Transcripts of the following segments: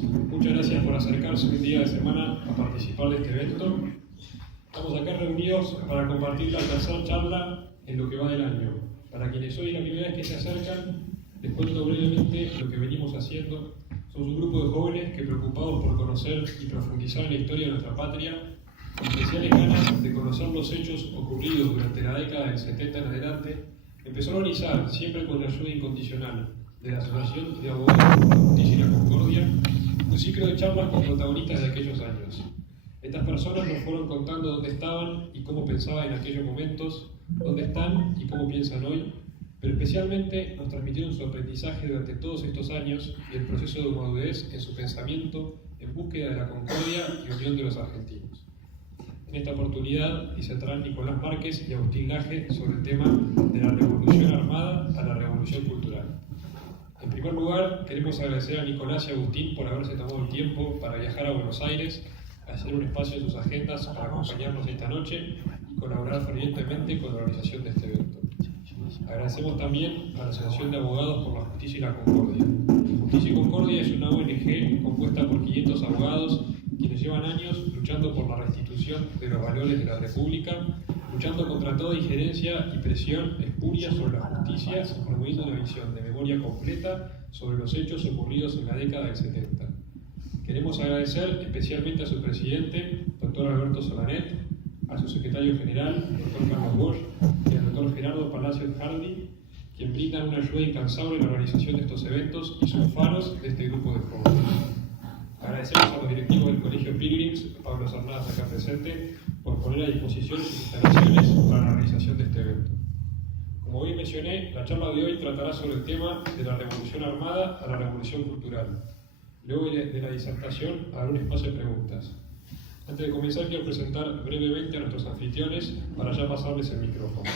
todos. Muchas gracias por acercarse un día de semana a participar de este evento. Estamos acá reunidos para compartir la tercera charla en lo que va del año. Para quienes hoy es la primera vez que se acercan, les cuento brevemente lo que venimos haciendo. Somos un grupo de jóvenes que, preocupados por conocer y profundizar en la historia de nuestra patria, con especiales ganas de conocer los hechos ocurridos durante la década del 70 en adelante, empezó a organizar, siempre con la ayuda incondicional de la Asociación de Abogados por la Justicia y la Concordia, un ciclo de charlas con protagonistas de aquellos años. Estas personas nos fueron contando dónde estaban y cómo pensaban en aquellos momentos, dónde están y cómo piensan hoy, pero especialmente nos transmitieron su aprendizaje durante todos estos años y el proceso de madurez en su pensamiento en búsqueda de la concordia y unión de los argentinos. En esta oportunidad disertarán Nicolás Márquez y Agustín Laje sobre el tema de la revolución armada a la revolución cultural. En primer lugar, queremos agradecer a Nicolás y Agustín por haberse tomado el tiempo para viajar a Buenos Aires, hacer un espacio en sus agendas para acompañarnos esta noche y colaborar fervientemente con la organización de este evento. Agradecemos también a la Asociación de Abogados por la Justicia y la Concordia. Justicia y Concordia es una ONG compuesta por 500 abogados quienes llevan años luchando por la restitución de los valores de la República, luchando contra toda injerencia y presión espuria sobre la justicia, promoviendo una visión de memoria completa sobre los hechos ocurridos en la década del 70. Queremos agradecer especialmente a su presidente, doctor Alberto Solanet, a su secretario general, doctor Carlos Bosch, y al doctor Gerardo Palacios Hardy, quien brindan una ayuda incansable en la organización de estos eventos y son faros de este grupo de jóvenes. Agradecemos a los directivos del Colegio Pilgrims, Pablo Cernadas acá presente, por poner a disposición sus instalaciones para la realización de este evento. Como bien mencioné, la charla de hoy tratará sobre el tema de la revolución armada a la revolución cultural. Luego de la disertación habrá un espacio de preguntas. Antes de comenzar, quiero presentar brevemente a nuestros anfitriones para ya pasarles el micrófono.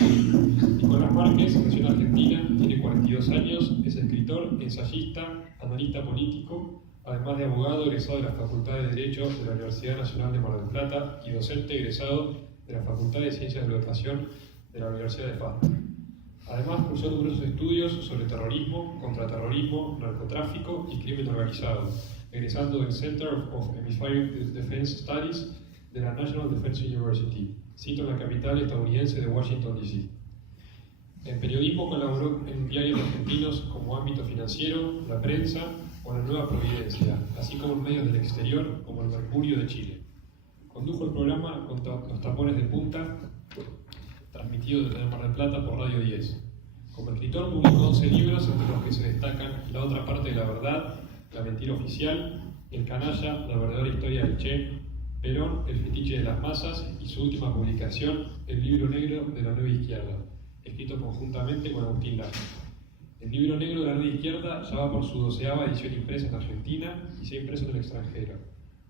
Nicolás Márquez nació en Argentina, tiene 42 años, es escritor, ensayista, analista político, además de abogado egresado de la Facultad de Derecho de la Universidad Nacional de Mar del Plata y docente egresado de la Facultad de Ciencias de la Educación de la Universidad de FAS. Además, cursó numerosos estudios sobre terrorismo, contraterrorismo, narcotráfico y crimen organizado, egresando del Center of Hemispheric Defense Studies de la National Defense University, sito en la capital estadounidense de Washington, D.C. En periodismo colaboró en diarios argentinos como Ámbito Financiero, La Prensa o La Nueva Providencia, así como en medios del exterior como El Mercurio de Chile. Condujo el programa Los Tapones de Punta, transmitido desde Mar del Plata por Radio 10. Como escritor publicó 11 libros, entre los que se destacan La otra parte de la verdad, La mentira oficial, El canalla, La verdadera historia del Che, Perón, El fetiche de las masas y su última publicación, El libro negro de la nueva izquierda, escrito conjuntamente con Agustín Laje. El libro negro de la nueva izquierda ya va por su 12ª edición impresa en Argentina y se ha impreso en el extranjero.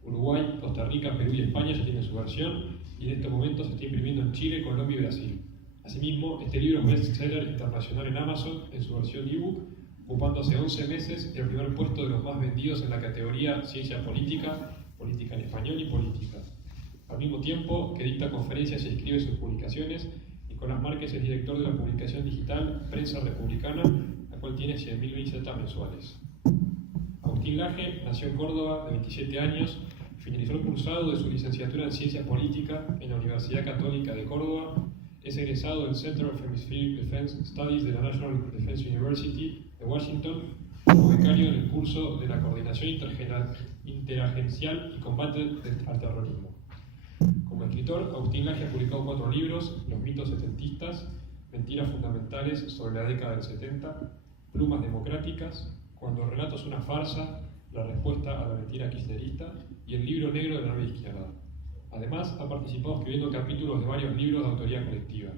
Uruguay, Costa Rica, Perú y España ya tienen su versión y en este momento se está imprimiendo en Chile, Colombia y Brasil. Asimismo, este libro es bestseller internacional en Amazon en su versión ebook, ocupando hace 11 meses el primer puesto de los más vendidos en la categoría Ciencia Política, Política en Español y Política. Al mismo tiempo que dicta conferencias y escribe sus publicaciones, Nicolás Márquez es director de la publicación digital Prensa Republicana, la cual tiene 100.000 visitas mensuales. Agustín Laje nació en Córdoba de 27 años y finalizó el cursado de su licenciatura en Ciencias Políticas en la Universidad Católica de Córdoba. Es egresado del Center of Hemispheric Defense Studies de la National Defense University de Washington como becario en el curso de la Coordinación Interagencial y Combate al Terrorismo. Como escritor, Agustín Laje ha publicado 4 libros: Los mitos setentistas, Mentiras fundamentales sobre la década del 70, Plumas democráticas, Cuando el relato es una farsa, la respuesta a la mentira kirchnerista y El libro negro de la nueva izquierda. Además, ha participado escribiendo capítulos de varios libros de autoría colectiva.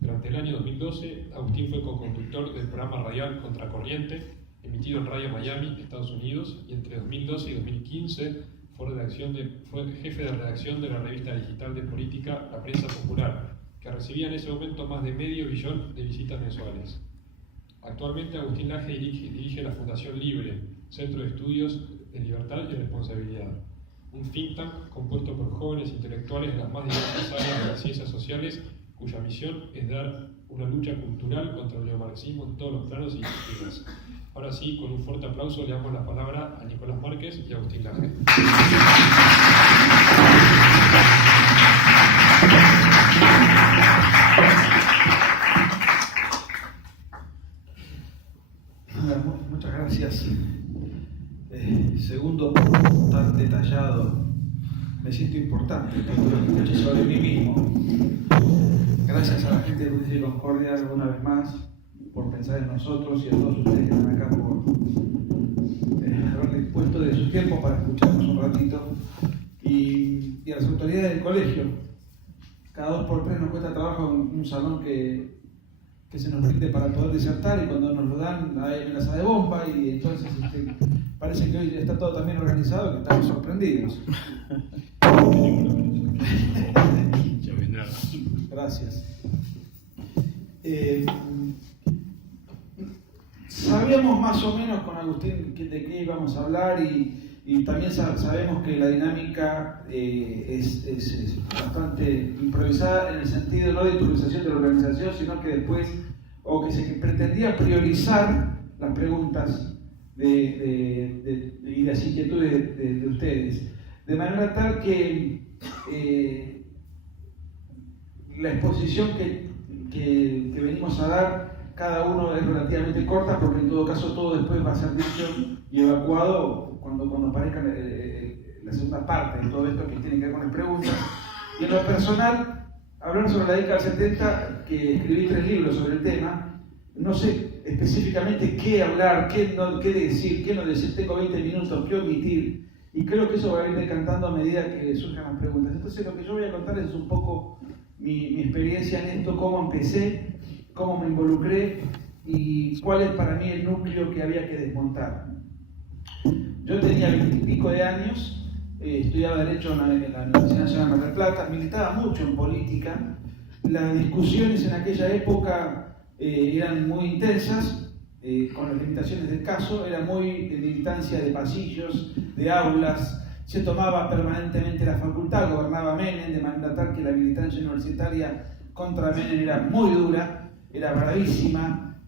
Durante el año 2012, Agustín fue co-conductor del programa radial Contracorriente, emitido en Radio Miami, Estados Unidos, y entre 2012 y 2015 fue jefe de redacción de la revista digital de política La Prensa Popular, que recibía en ese momento más de medio billón de visitas mensuales. Actualmente, Agustín Laje dirige la Fundación Libre, Centro de Estudios de Libertad y Responsabilidad, un think tank compuesto por jóvenes intelectuales de las más diversas áreas de las ciencias sociales, cuya misión es dar una lucha cultural contra el neomarxismo en todos los planos y disciplinas. Ahora sí, con un fuerte aplauso le damos la palabra a Nicolás Márquez y a Agustín Laje. Muchas gracias. Segundo tan detallado. Me siento importante cuando lo escuché sobre mí mismo. Gracias a la gente de Justicia y Concordia una vez más por pensar en nosotros y a todos ustedes que están acá por haber dispuesto de su tiempo para escucharnos un ratito. Y a las autoridades del colegio. Cada 2 por 3 nos cuesta trabajo en un salón que se nos brinde para poder disertar, y cuando nos lo dan hay amenaza de bomba, y entonces parece que hoy está todo tan bien organizado que estamos sorprendidos. Gracias. Sabíamos más o menos con Agustín de qué íbamos a hablar, y también sabemos que la dinámica es bastante improvisada, en el sentido no de improvisación de la organización, sino que después, o que se pretendía priorizar las preguntas y las inquietudes de ustedes, de manera tal que la exposición que venimos a dar, cada uno es relativamente corta, porque en todo caso todo después va a ser dicho y evacuado cuando aparezca la segunda parte de todo esto que tiene que ver con las preguntas. Y en lo personal, hablar sobre la década del 70, que escribí 3 libros sobre el tema, no sé específicamente qué hablar, qué decir, qué no decir, tengo 20 minutos, qué omitir, y creo que eso va a ir decantando a medida que surjan las preguntas. Entonces lo que yo voy a contar es un poco mi experiencia en esto, cómo empecé, cómo me involucré y cuál es para mí el núcleo que había que desmontar. Yo tenía 20 y pico de años, estudiaba Derecho en la Universidad Nacional de Mar del Plata, militaba mucho en política. Las discusiones en aquella época eran muy intensas, con las limitaciones del caso, era muy de militancia de pasillos, de aulas, se tomaba permanentemente la facultad, gobernaba Menem, de manera tal que la militancia universitaria contra Menem era muy dura, era bravísima.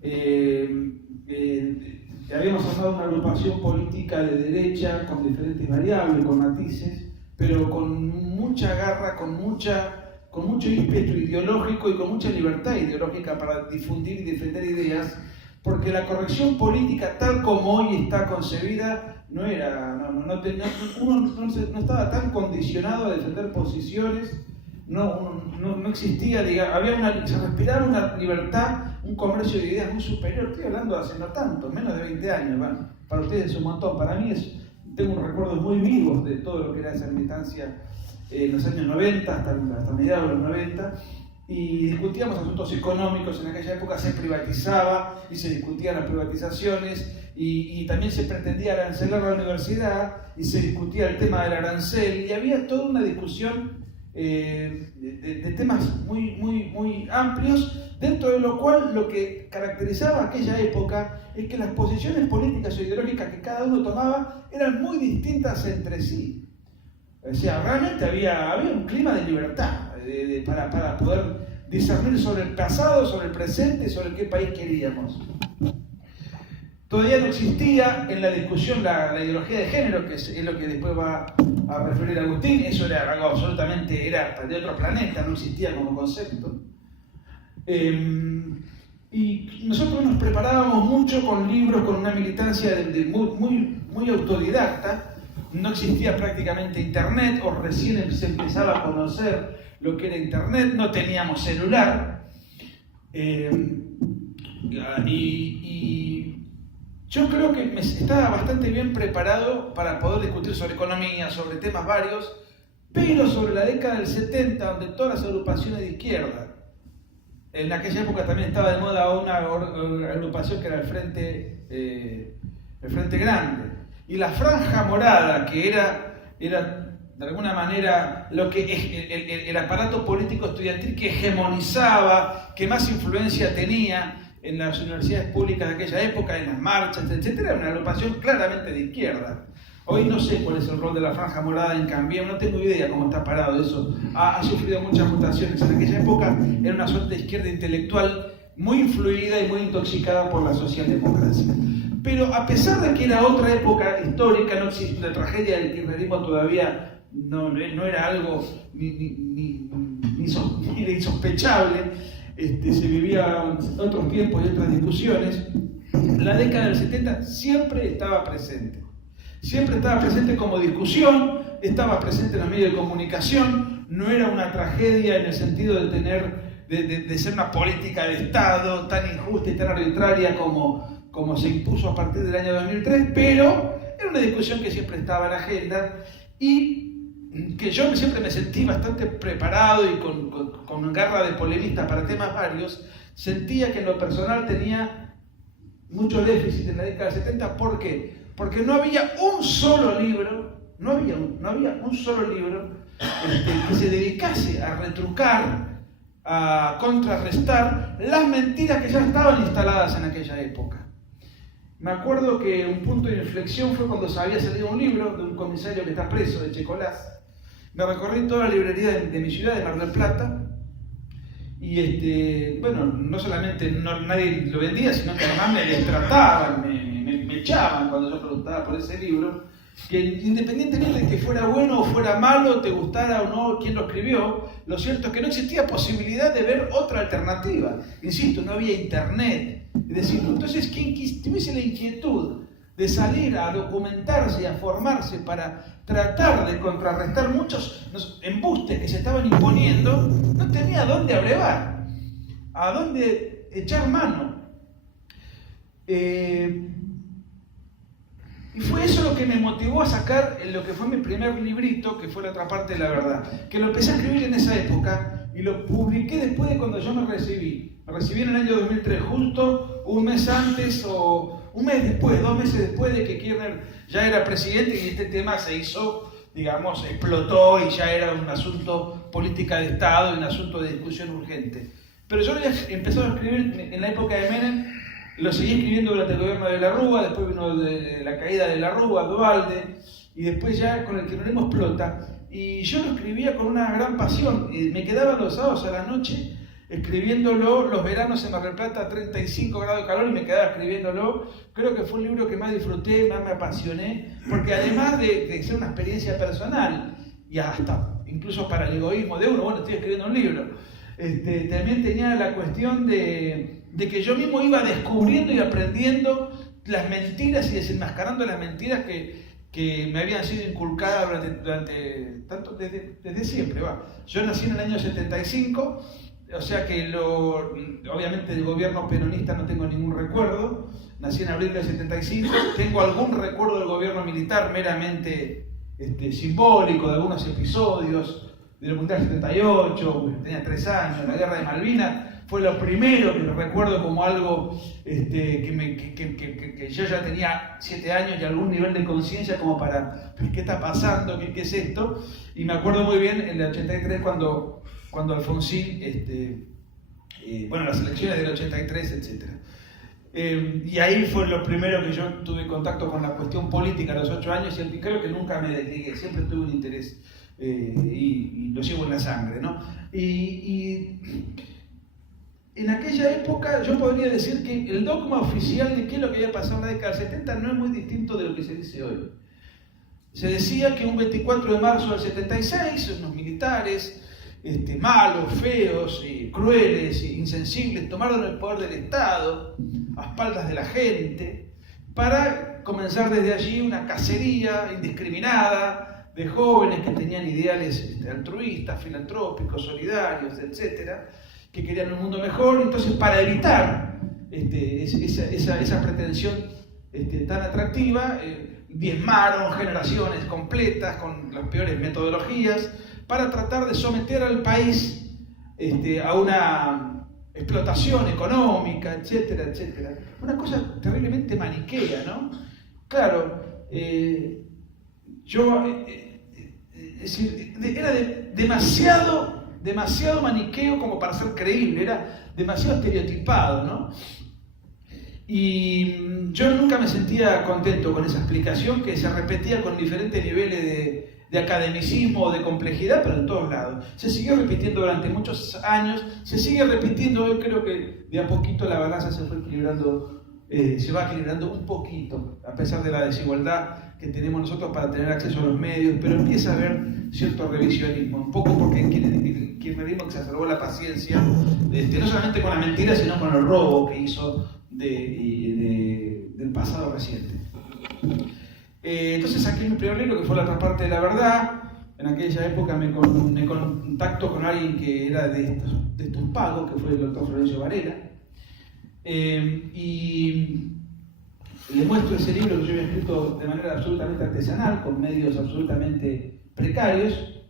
Habíamos armado una agrupación política de derecha con diferentes variables, con matices, pero con mucha garra, con mucho ímpetu ideológico y con mucha libertad ideológica para difundir y defender ideas, porque la corrección política tal como hoy está concebida no estaba tan condicionado a defender posiciones, no existía, digamos, se respiraba una libertad, un comercio de ideas muy superior. Estoy hablando de hace no tanto, menos de 20 años, bueno, para ustedes es un montón, para mí tengo unos recuerdos muy vivos de todo lo que era esa militancia en los años 90, hasta mediados de los 90, y discutíamos asuntos económicos. En aquella época se privatizaba y se discutían las privatizaciones, y también se pretendía arancelar la universidad y se discutía el tema del arancel, y había toda una discusión de temas muy amplios, dentro de lo cual lo que caracterizaba aquella época es que las posiciones políticas o ideológicas que cada uno tomaba eran muy distintas entre sí. O sea, realmente había un clima de libertad para poder discernir sobre el pasado, sobre el presente, sobre qué país queríamos. Todavía no existía en la discusión la ideología de género, que es lo que después va a referir Agustín. Eso era algo absolutamente, era de otro planeta, no existía como concepto. Y nosotros nos preparábamos mucho con libros, con una militancia muy autodidacta. No existía prácticamente internet, o recién se empezaba a conocer lo que era internet, no teníamos celular. Yo creo que estaba bastante bien preparado para poder discutir sobre economía, sobre temas varios, pero sobre la década del 70, donde todas las agrupaciones de izquierda, en aquella época también estaba de moda una agrupación que era el Frente Grande, y la Franja Morada, que era de alguna manera lo que el aparato político estudiantil que hegemonizaba, que más influencia tenía en las universidades públicas de aquella época, en las marchas, etc., era una agrupación claramente de izquierda. Hoy no sé cuál es el rol de la Franja Morada en Cambiemos, no tengo idea cómo está parado eso. Ha sufrido muchas mutaciones. En aquella época era una suerte de izquierda intelectual muy influida y muy intoxicada por la socialdemocracia. Pero a pesar de que era otra época histórica, no existía, la tragedia del kirchnerismo todavía no era algo ni insospechable, se vivían otros tiempos y otras discusiones. La década del 70 siempre estaba presente. Siempre estaba presente como discusión, estaba presente en los medios de comunicación, no era una tragedia en el sentido de de ser una política de Estado tan injusta y tan arbitraria como se impuso a partir del año 2003, pero era una discusión que siempre estaba en la agenda y que yo siempre me sentí bastante preparado y con garra de polemista para temas varios. Sentía que en lo personal tenía mucho déficit en la década del 70. ¿Por qué? Porque no había un solo libro, no había un solo libro que se dedicase a retrucar, a contrarrestar las mentiras que ya estaban instaladas en aquella época. Me acuerdo que un punto de inflexión fue cuando había salido un libro de un comisario que está preso, de Checolás. Me recorrí toda la librería de mi ciudad, de Mar del Plata, y bueno, no solamente nadie lo vendía, sino que además me destrataban, me echaban cuando yo preguntaba por ese libro, que independientemente de que fuera bueno o fuera malo, te gustara o no quién lo escribió, lo cierto es que no existía posibilidad de ver otra alternativa. Insisto, no había internet. Es decir, entonces quien tuviese la inquietud de salir a documentarse y a formarse para tratar de contrarrestar muchos embustes que se estaban imponiendo, no tenía a dónde abrevar, a dónde echar mano. Y fue eso lo que me motivó a sacar lo que fue mi primer librito, que fue La otra parte de la verdad, que lo empecé a escribir en esa época y lo publiqué después de cuando yo me recibí. Me recibí en el año 2003, justo un mes antes o un mes después, 2 meses después de que Kirchner ya era presidente y este tema se hizo, digamos, explotó y ya era un asunto política de Estado y un asunto de discusión urgente. Pero yo había empezado a escribir en la época de Menem, lo seguí escribiendo durante el gobierno de la Rúa, después vino la caída de la Rúa, Duhalde, y después ya con el kirchnerismo explota. Y yo lo escribía con una gran pasión, me quedaba los sábados a la noche escribiéndolo, los veranos en Mar del Plata, 35 grados de calor, y me quedaba escribiéndolo. Creo que fue el libro que más disfruté, más me apasioné, porque además de ser una experiencia personal, y hasta incluso para el egoísmo de uno, bueno, estoy escribiendo un libro, también tenía la cuestión de que yo mismo iba descubriendo y aprendiendo las mentiras y desenmascarando las mentiras que me habían sido inculcadas durante tanto, desde siempre. Yo nací en el año 75, o sea que obviamente del gobierno peronista no tengo ningún recuerdo. Nací en abril del 75, tengo algún recuerdo del gobierno militar meramente simbólico, de algunos episodios, del Mundial 78, tenía 3 años, la Guerra de Malvinas. Fue lo primero que recuerdo como algo que yo ya tenía 7 años y algún nivel de conciencia como para, ¿qué está pasando? ¿Qué es esto? Y me acuerdo muy bien en el 83 cuando Alfonsín, las elecciones del 83, etc. Y ahí fue lo primero que yo tuve contacto con la cuestión política a los 8 años y creo que nunca me desligué, siempre tuve un interés y lo llevo en la sangre, ¿no? Y en aquella época yo podría decir que el dogma oficial de qué es lo que había pasado en la década del 70 no es muy distinto de lo que se dice hoy. Se decía que un 24 de marzo del 76 unos militares malos, feos, crueles, insensibles, tomaron el poder del Estado a espaldas de la gente para comenzar desde allí una cacería indiscriminada de jóvenes que tenían ideales altruistas, filantrópicos, solidarios, etcétera, que querían un mundo mejor. Entonces, para evitar esa pretensión tan atractiva, diezmaron generaciones completas con las peores metodologías para tratar de someter al país a una explotación económica, etcétera, etcétera. Una cosa terriblemente maniquea, ¿no? Claro, era demasiado maniqueo como para ser creíble, era demasiado estereotipado, ¿no? Y yo nunca me sentía contento con esa explicación que se repetía con diferentes niveles de academicismo o de complejidad, pero en todos lados. Se siguió repitiendo durante muchos años, se sigue repitiendo. Hoy creo que de a poquito la balanza se fue equilibrando se va equilibrando un poquito, a pesar de la desigualdad que tenemos nosotros para tener acceso a los medios, pero empieza a haber cierto revisionismo, un poco porque el kirchnerismo exacerbó la paciencia, no solamente con la mentira, sino con el robo que hizo del pasado reciente. Entonces saqué mi primer libro, que fue La otra parte de la verdad. En aquella época me contacto con alguien que era de estos pagos, que fue el doctor Florencio Varela, y le muestro ese libro que yo había escrito de manera absolutamente artesanal, con medios absolutamente precarios.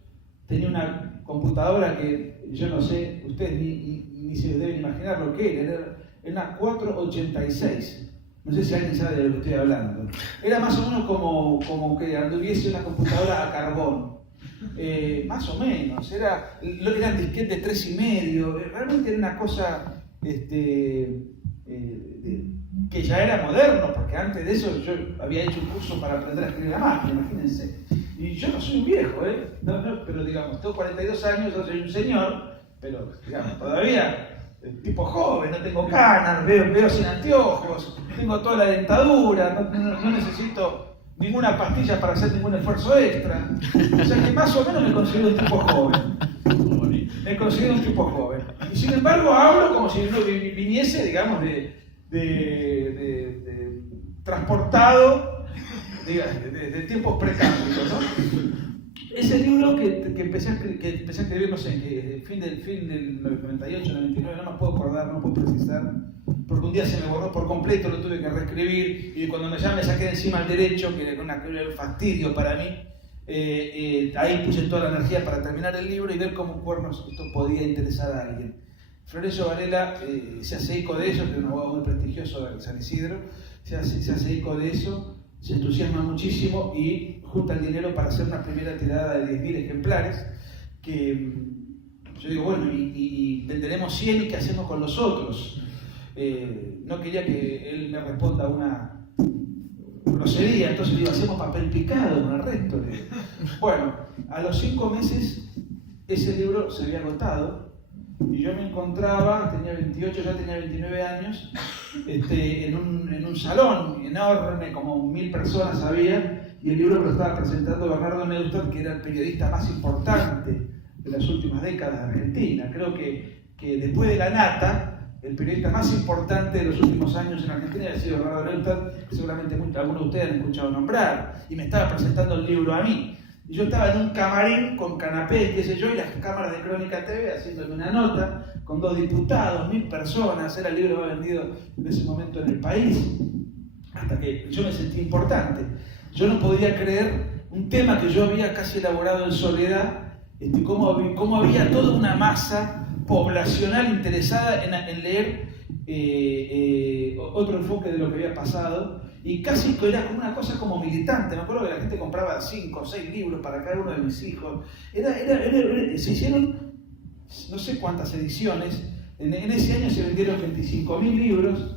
Tenía una computadora que yo no sé, ustedes ni se deben imaginar lo que era una 486. No sé si alguien sabe de lo que estoy hablando. Era más o menos como que anduviese una computadora a carbón. Más o menos. Eran disquetes de 3,5. Realmente era una cosa que ya era moderno, porque antes de eso yo había hecho un curso para aprender a escribir a máquina, imagínense. Y yo no soy un viejo, pero digamos, tengo 42 años, yo soy un señor, pero digamos, todavía tipo joven, no tengo canas, veo sin anteojos, tengo toda la dentadura, no necesito ninguna pastilla para hacer ningún esfuerzo extra. O sea que más o menos me considero un tipo joven. Me considero un tipo joven. Y sin embargo hablo como si no viniese, digamos, transportado de tiempos precarios, ¿no? Ese libro que empecé a escribir, no sé, fin del 98, 99, no me puedo acordar, no puedo precisar, porque un día se me borró por completo, lo tuve que reescribir, y cuando me saqué de encima el derecho, que era un fastidio para mí, ahí puse toda la energía para terminar el libro y ver cómo cuernos esto podía interesar a alguien. Florencio Varela se hace eco de eso, que es un abogado muy prestigioso de San Isidro, se hace eco de eso, se entusiasma muchísimo y junta el dinero para hacer una primera tirada de 10.000 ejemplares, que yo digo, bueno, y venderemos 100, ¿y qué hacemos con los otros? No quería que él me responda una grosería, entonces le digo, hacemos papel picado con el resto. Bueno, a los 5 meses ese libro se había agotado y yo me encontraba, tenía 28, ya tenía 29 años, en un salón enorme, como 1.000 personas había, y el libro lo estaba presentando Bernardo Neustadt, que era el periodista más importante de las últimas décadas de Argentina. Creo que después de La Nata, el periodista más importante de los últimos años en Argentina ha sido Bernardo Neustadt, que seguramente algunos de ustedes han escuchado nombrar, y me estaba presentando el libro a mí. Y yo estaba en un camarín con canapé, qué sé yo, y las cámaras de Crónica TV haciéndome una nota con 2 diputados, 1.000 personas. Era el libro más vendido en ese momento en el país, hasta que yo me sentí importante. Yo no podía creer un tema que yo había casi elaborado en soledad, cómo había toda una masa poblacional interesada en leer otro enfoque de lo que había pasado, y casi que era como una cosa como militante. Me acuerdo que la gente compraba 5 o 6 libros para cada uno de mis hijos. Se hicieron no sé cuántas ediciones. En ese año se vendieron 25.000 libros.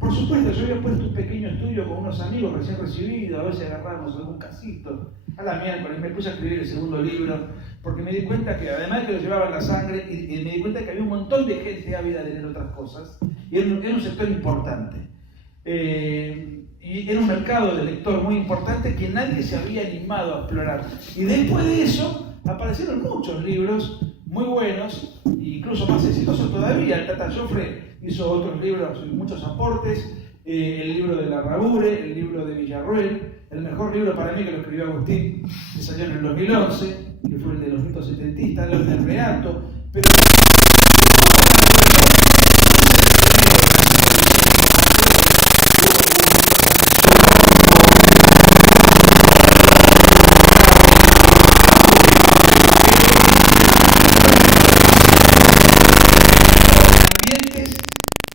Por supuesto, yo había puesto un pequeño estudio con unos amigos recién recibidos, a veces agarramos algún casito. A la miércoles me puse a escribir el segundo libro, porque me di cuenta que además que lo llevaba en la sangre, y me di cuenta que había un montón de gente ávida de leer otras cosas, y era un sector importante. Y era un mercado de lector muy importante que nadie se había animado a explorar. Y después de eso aparecieron muchos libros muy buenos, incluso más exitosos todavía. El Tata Joffre hizo otros libros, muchos aportes, el libro de Larrabure, el libro de Villarroel, el mejor libro para mí que lo escribió Agustín, que salió en el 2011, que fue el de los mitos setentistas, el del Reato, pero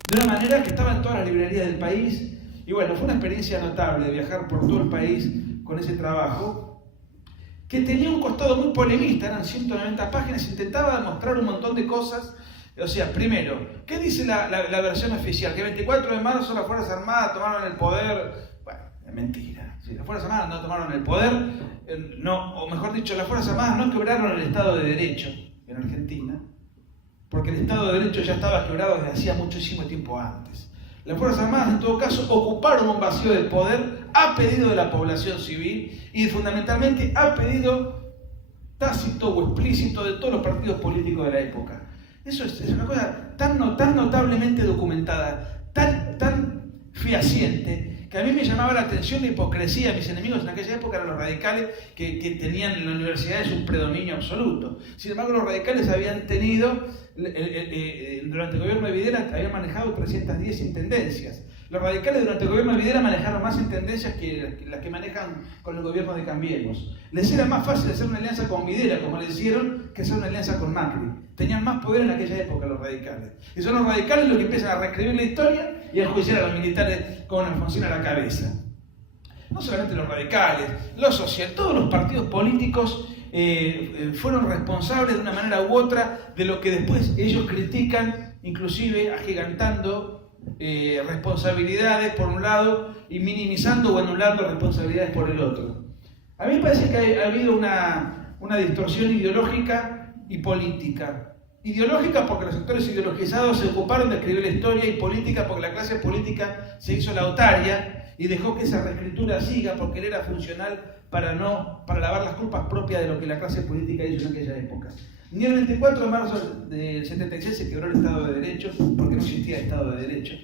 de una manera que estaba en todas las librerías del país. Y bueno, fue una experiencia notable viajar por todo el país con ese trabajo, que tenía un costado muy polemista, eran 190 páginas, intentaba demostrar un montón de cosas. O sea, primero, ¿qué dice la versión oficial? Que el 24 de marzo las Fuerzas Armadas tomaron el poder. Bueno, es mentira. Si las Fuerzas Armadas no tomaron el poder, o mejor dicho, las Fuerzas Armadas no quebraron el Estado de Derecho en Argentina. porque el Estado de Derecho ya estaba quebrado desde hacía muchísimo tiempo antes. Las Fuerzas Armadas, en todo caso, ocuparon un vacío de poder a pedido de la población civil y fundamentalmente a pedido tácito o explícito de todos los partidos políticos de la época. Eso es una cosa tan notablemente documentada, tan fehaciente, que a mí me llamaba la atención la hipocresía. Mis enemigos en aquella época eran los radicales que tenían en la universidad un predominio absoluto. Sin embargo, los radicales habían tenido, durante el gobierno de Videla, habían manejado 310 intendencias. Los radicales durante el gobierno de Videla manejaron más intendencias que las que manejan con el gobierno de Cambiemos. Les era más fácil hacer una alianza con Videla, como le hicieron, que hacer una alianza con Macri. Tenían más poder en aquella época los radicales. Y son los radicales los que empiezan a reescribir la historia y a enjuiciar a los militares con Alfonsín a la cabeza. No solamente los radicales, los sociales, todos los partidos políticos fueron responsables de una manera u otra de lo que después ellos critican, inclusive agigantando responsabilidades por un lado y minimizando o anulando responsabilidades por el otro. A mí me parece que ha habido una distorsión ideológica y política. Ideológica porque los sectores ideologizados se ocuparon de escribir la historia, y política porque la clase política se hizo la otaria y dejó que esa reescritura siga porque él era funcional para lavar las culpas propias de lo que la clase política hizo en aquella época. Ni el 24 de marzo del 76 se quebró el Estado de Derecho, porque no existía Estado de Derecho.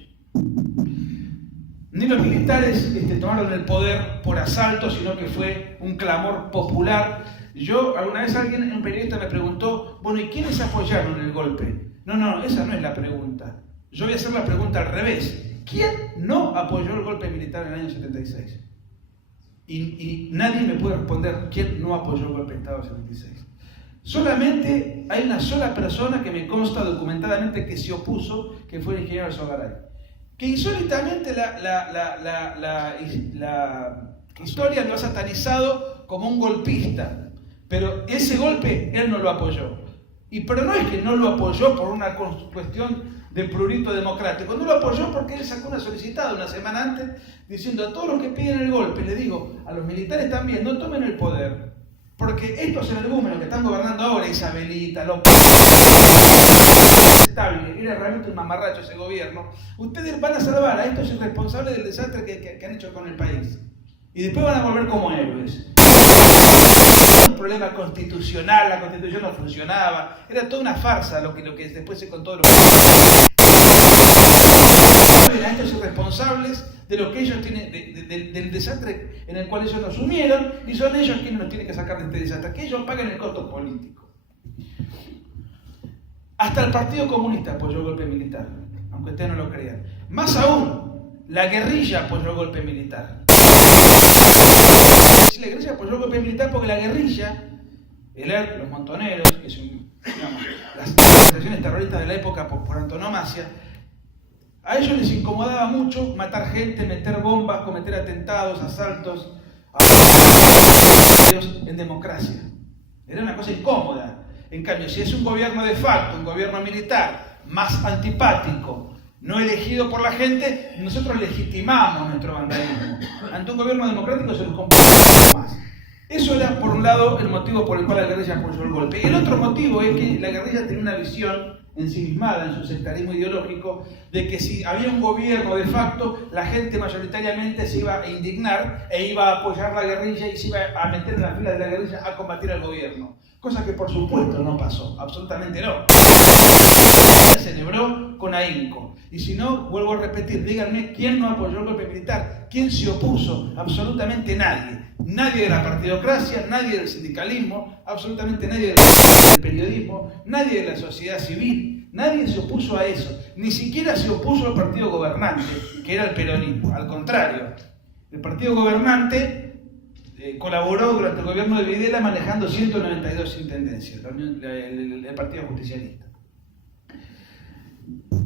Ni los militares tomaron el poder por asalto, sino que fue un clamor popular. Alguna vez un periodista me preguntó, bueno, ¿y quiénes apoyaron el golpe? No, esa no es la pregunta. Yo voy a hacer la pregunta al revés. ¿Quién no apoyó el golpe militar en el año 76? Y nadie me puede responder quién no apoyó el golpe de Estado en el 76. Solamente hay una sola persona que me consta documentadamente que se opuso, que fue el ingeniero Alzogaray. Que insólitamente la historia lo ha satanizado como un golpista, pero ese golpe él no lo apoyó. Pero no es que no lo apoyó por una cuestión de prurito democrático, no lo apoyó porque él sacó una solicitada una semana antes diciendo a todos los que piden el golpe, le digo, a los militares también, no tomen el poder. Porque estos energúmenos que están gobernando ahora, Isabelita, López, era realmente un mamarracho ese gobierno, ustedes van a salvar a estos irresponsables del desastre que han hecho con el país. Y después van a volver como héroes. Un problema constitucional, la constitución no funcionaba, era toda una farsa lo que después se contó de los... A estos irresponsables de lo que ellos tienen, del desastre en el cual ellos lo asumieron, y son ellos quienes nos tienen que sacar de este desastre, que ellos paguen el costo político. Hasta el Partido Comunista apoyó el golpe militar, aunque ustedes no lo crean. Más aún, la guerrilla apoyó el golpe militar. La guerrilla apoyó el golpe militar porque la guerrilla, los montoneros, que son las organizaciones terroristas de la época por antonomasia, a ellos les incomodaba mucho matar gente, meter bombas, cometer atentados, asaltos, en democracia. Era una cosa incómoda. En cambio, si es un gobierno de facto, un gobierno militar, más antipático, no elegido por la gente, nosotros legitimamos nuestro vandalismo. Ante un gobierno democrático se nos complica más. Eso era, por un lado, el motivo por el cual la guerrilla apoyó el golpe. Y el otro motivo es que la guerrilla tenía una visión ensimismada en su sectarismo ideológico de que si había un gobierno de facto, la gente mayoritariamente se iba a indignar e iba a apoyar la guerrilla y se iba a meter en las filas de la guerrilla a combatir al gobierno. Cosa que por supuesto no pasó, absolutamente no. Se celebró con ahínco. Y si no, vuelvo a repetir, díganme quién no apoyó el golpe militar, quién se opuso, absolutamente nadie. Nadie de la partidocracia, nadie del sindicalismo, absolutamente nadie del periodismo, nadie de la sociedad civil, nadie se opuso a eso, ni siquiera se opuso al partido gobernante, que era el peronismo. Al contrario, el partido gobernante colaboró durante el gobierno de Videla manejando 192 intendencias, el partido justicialista.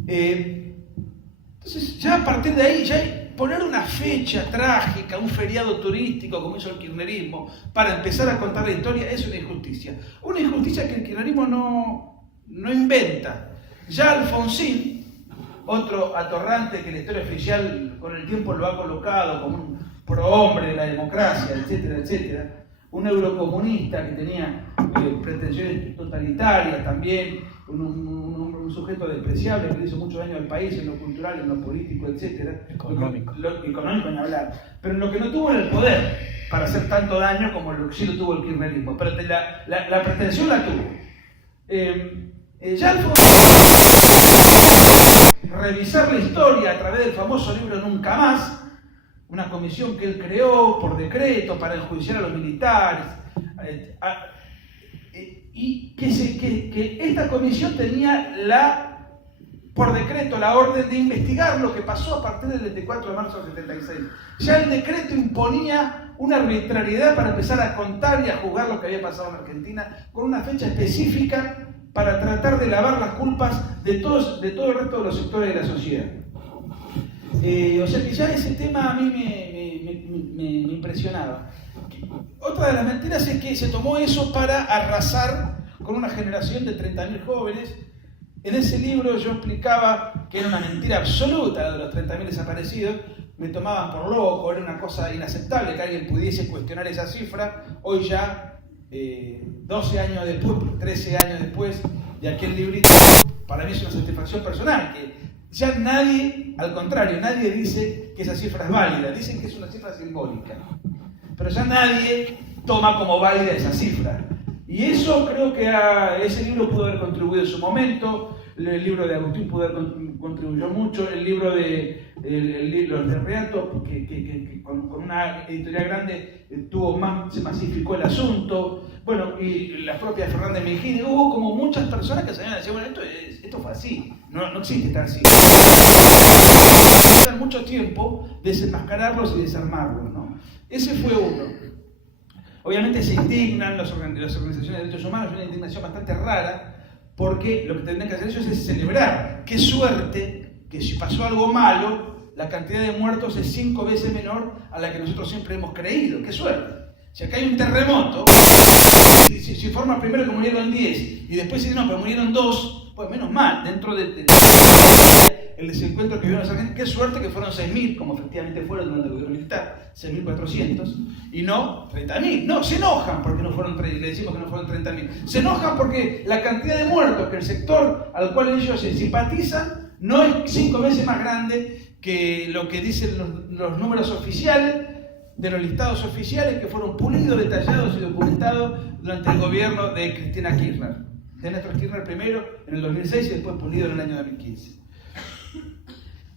Entonces, ya a partir de ahí, poner una fecha trágica, un feriado turístico como hizo el kirchnerismo para empezar a contar la historia es una injusticia. Una injusticia que el kirchnerismo no inventa. Ya Alfonsín, otro atorrante que la historia oficial con el tiempo lo ha colocado como un prohombre de la democracia, etcétera, etcétera. un eurocomunista que tenía pretensiones totalitarias también, un sujeto despreciable que le hizo mucho daño al país en lo cultural, en lo político, etc. Económico. Económico ni hablar. Pero en lo que no tuvo era el poder para hacer tanto daño como lo que sí lo tuvo el kirchnerismo. Pero la pretensión la tuvo. Ya revisar la historia a través del famoso libro Nunca Más, una comisión que él creó por decreto para enjuiciar a los militares, y que esta comisión tenía por decreto la orden de investigar lo que pasó a partir del 24 de marzo del 76. Ya el decreto imponía una arbitrariedad para empezar a contar y a juzgar lo que había pasado en Argentina con una fecha específica para tratar de lavar las culpas de todo el resto de los sectores de la sociedad. O sea que ya ese tema a mí me impresionaba. Otra de las mentiras es que se tomó eso para arrasar con una generación de 30.000 jóvenes. En ese libro yo explicaba que era una mentira absoluta de los 30.000 desaparecidos. Me tomaban por loco, era una cosa inaceptable que alguien pudiese cuestionar esa cifra. Hoy ya, 12 años después, 13 años después de aquel librito, para mí es una satisfacción personal, que ya nadie, al contrario, nadie dice que esa cifra es válida, dicen que es una cifra simbólica, pero ya nadie toma como válida esa cifra. Y eso creo que ese libro pudo haber contribuido en su momento, el libro de Agustín pudo haber contribuyó mucho, el libro de los de Reato, que con una editorial grande se masificó el asunto, bueno, y la propia Fernández Mejini, hubo como muchas personas que salían a decir, bueno, esto fue así, no existe tal así. Mucho tiempo desenmascararlos y desarmarlos, ¿no? Ese fue uno. Obviamente se indignan las organizaciones de derechos humanos, una indignación bastante rara, porque lo que tendrían que hacer ellos es celebrar. Qué suerte que si pasó algo malo, la cantidad de muertos es 5 veces menor a la que nosotros siempre hemos creído. Qué suerte. Si acá hay un terremoto, si forma primero que murieron 10 y después si no, pero murieron 2, pues menos mal, dentro de el desencuentro que vivieron los argentinos, qué suerte que fueron 6.000, como efectivamente fueron durante el gobierno militar, 6.400, y no 30.000. No, se enojan porque no fueron, le decimos que no fueron 30.000. Se enojan porque la cantidad de muertos que el sector al cual ellos se simpatizan no es 5 veces más grande que lo que dicen los números oficiales, de los listados oficiales que fueron pulidos, detallados y documentados durante el gobierno de Cristina Kirchner. De Néstor Kirchner primero en el 2006 y después pulido en el año 2015.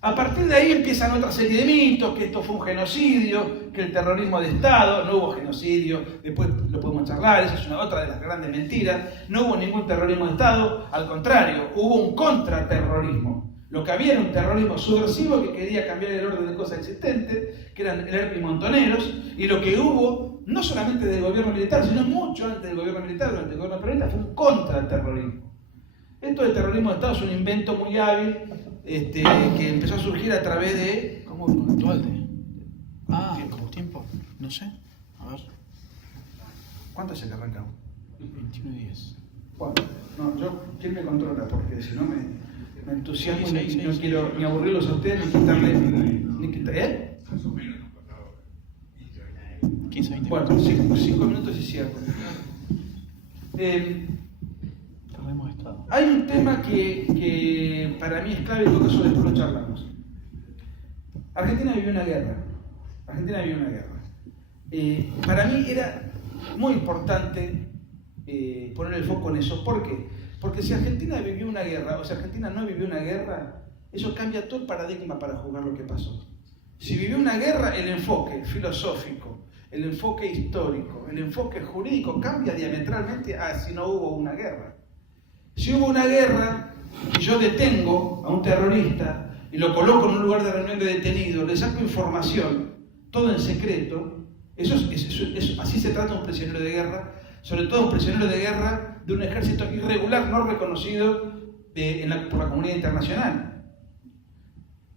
A partir de ahí empiezan otra serie de mitos, que esto fue un genocidio, que el terrorismo de Estado, no hubo genocidio, después lo podemos charlar, esa es otra de las grandes mentiras, no hubo ningún terrorismo de Estado, al contrario, hubo un contraterrorismo. Lo que había era un terrorismo subversivo que quería cambiar el orden de cosas existentes, que eran el ERP y Montoneros, y lo que hubo, no solamente del gobierno militar, sino mucho antes del gobierno militar, durante el gobierno peronista, fue un contraterrorismo. Esto del terrorismo de Estado es un invento muy hábil, que empezó a surgir a través de... ¿Cómo Dualde? ¿Como tiempo? No sé. A ver. ¿Cuánto es el que arrancamos? 21:10. Bueno, no, ¿quién me controla? Porque si no me entusiasmo y no sí. quiero ni aburrirlos a ustedes ni quitarle... Más o menos, 15, 20 Bueno, minutos. 5 minutos y cierro. Hemos estado. Hay un tema que para mí es clave y por eso después lo charlamos. Argentina vivió una guerra. Para mí era muy importante poner el foco en eso. ¿Por qué? Porque si Argentina vivió una guerra o si Argentina no vivió una guerra, eso cambia todo el paradigma para juzgar lo que pasó. Si vivió una guerra, el enfoque filosófico, el enfoque histórico, el enfoque jurídico cambia diametralmente a si no hubo una guerra. Si hubo una guerra y yo detengo a un terrorista y lo coloco en un lugar de reunión de detenidos, le saco información, todo en secreto, así se trata un prisionero de guerra, sobre todo un prisionero de guerra de un ejército irregular no reconocido por la comunidad internacional.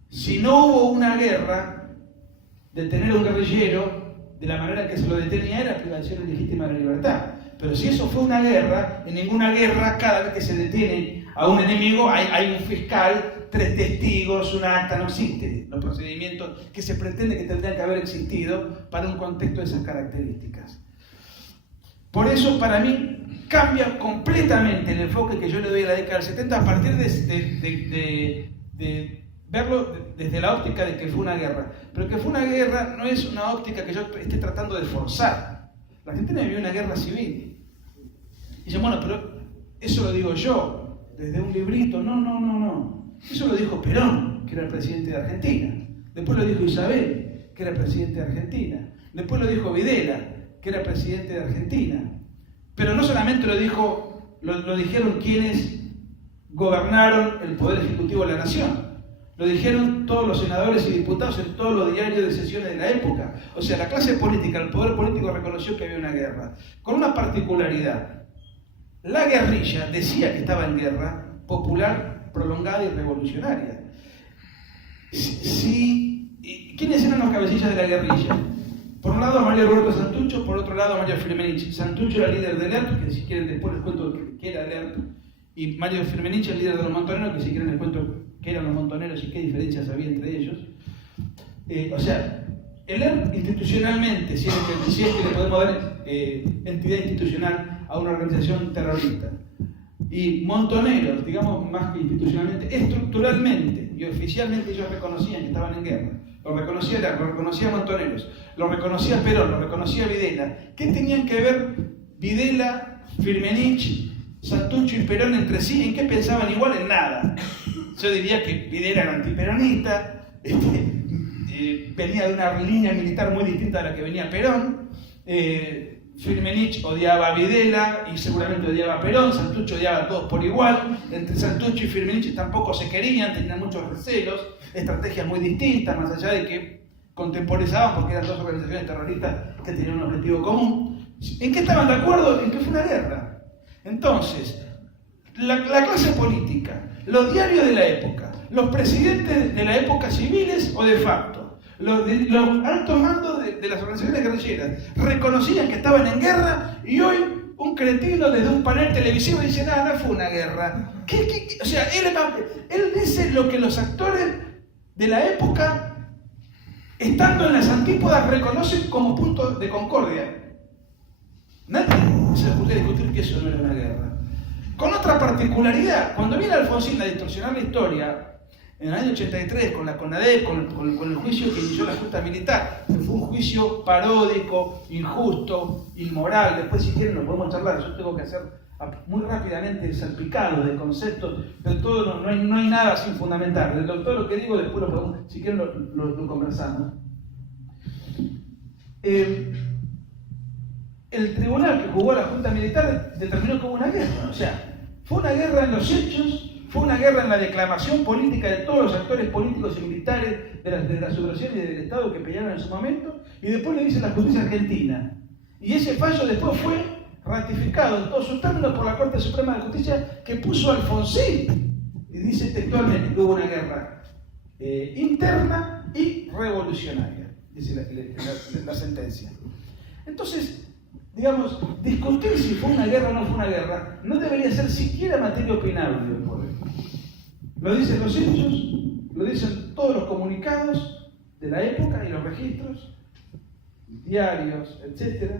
Si no hubo una guerra, detener a un guerrillero de la manera que se lo detenía era privación ilegítima de la libertad. Pero si eso fue una guerra, en ninguna guerra, cada vez que se detiene a un enemigo, hay un fiscal, 3 testigos, un acta, no existe los procedimientos que se pretende que tendrían que haber existido para un contexto de esas características. Por eso, para mí, cambia completamente el enfoque que yo le doy a la década del 70 a partir de verlo desde la óptica de que fue una guerra. Pero que fue una guerra no es una óptica que yo esté tratando de forzar. La Argentina vivió una guerra civil. Y dicen, bueno, pero eso lo digo yo, desde un librito. No. Eso lo dijo Perón, que era el presidente de Argentina. Después lo dijo Isabel, que era el presidente de Argentina. Después lo dijo Videla, que era presidente de Argentina. Pero no solamente lo dijeron quienes gobernaron el Poder Ejecutivo de la Nación. Lo dijeron todos los senadores y diputados en todos los diarios de sesiones de la época. O sea, la clase política, el poder político reconoció que había una guerra. Con una particularidad. La guerrilla decía que estaba en guerra popular, prolongada y revolucionaria. ¿Quiénes eran los cabecillas de la guerrilla? Por un lado Mario Roberto Santucho, por otro lado Mario Firmenich. Santucho era líder del ERP, que si quieren después les cuento qué era el ERP, y Mario Firmenich el líder de los montoneros, que si quieren les cuento qué eran los montoneros y qué diferencias había entre ellos. O sea, el ERP institucionalmente, si es que le podemos dar entidad institucional a una organización terrorista, y montoneros, digamos más que institucionalmente, estructuralmente y oficialmente ellos reconocían que estaban en guerra. Lo reconocía ERP, lo reconocía Montoneros, lo reconocía Perón, lo reconocía Videla. ¿Qué tenían que ver Videla, Firmenich, Santucho y Perón entre sí? ¿En qué pensaban igual? En nada. Yo diría que Videla era antiperonista, venía de una línea militar muy distinta a la que venía Perón. Firmenich odiaba a Videla y seguramente odiaba a Perón. Santucho odiaba a todos por igual. Entre Santucho y Firmenich tampoco se querían, tenían muchos recelos, estrategias muy distintas, más allá de que contemporizaban porque eran dos organizaciones terroristas que tenían un objetivo común. ¿En qué estaban de acuerdo? En que fue una guerra. Entonces, la clase política, los diarios de la época, los presidentes de la época civiles o de facto, los altos mandos de las organizaciones guerrilleras reconocían que estaban en guerra y hoy un cretino desde un panel televisivo dice, no fue una guerra. O sea, él dice lo que los actores de la época, estando en las antípodas, reconocen como punto de concordia. Nadie se le puede discutir que eso no era una guerra. Con otra particularidad, cuando viene Alfonsín a distorsionar la historia, en el año 83, con la CONADEP, con el juicio que inició la Junta Militar, que fue un juicio paródico, injusto, inmoral, después si quieren lo podemos charlar, yo tengo que hacer muy rápidamente salpicado de conceptos, pero todo no hay nada sin fundamental. De todo lo que digo después lo podemos, si quieren lo conversamos. El tribunal que jugó a la Junta Militar determinó que hubo una guerra. O sea, fue una guerra en los hechos, fue una guerra en la declamación política de todos los actores políticos y militares de la subversión y del Estado que pelearon en su momento, y después le dice la justicia argentina. Y ese fallo después fue ratificado en todos sus términos por la Corte Suprema de Justicia, que puso a Alfonsín, y dice textualmente que hubo una guerra interna y revolucionaria, dice la sentencia. Entonces, digamos, discutir si fue una guerra o no fue una guerra no debería ser siquiera materia opinable del poder. Lo dicen los hechos, lo dicen todos los comunicados de la época y los registros, diarios, etc.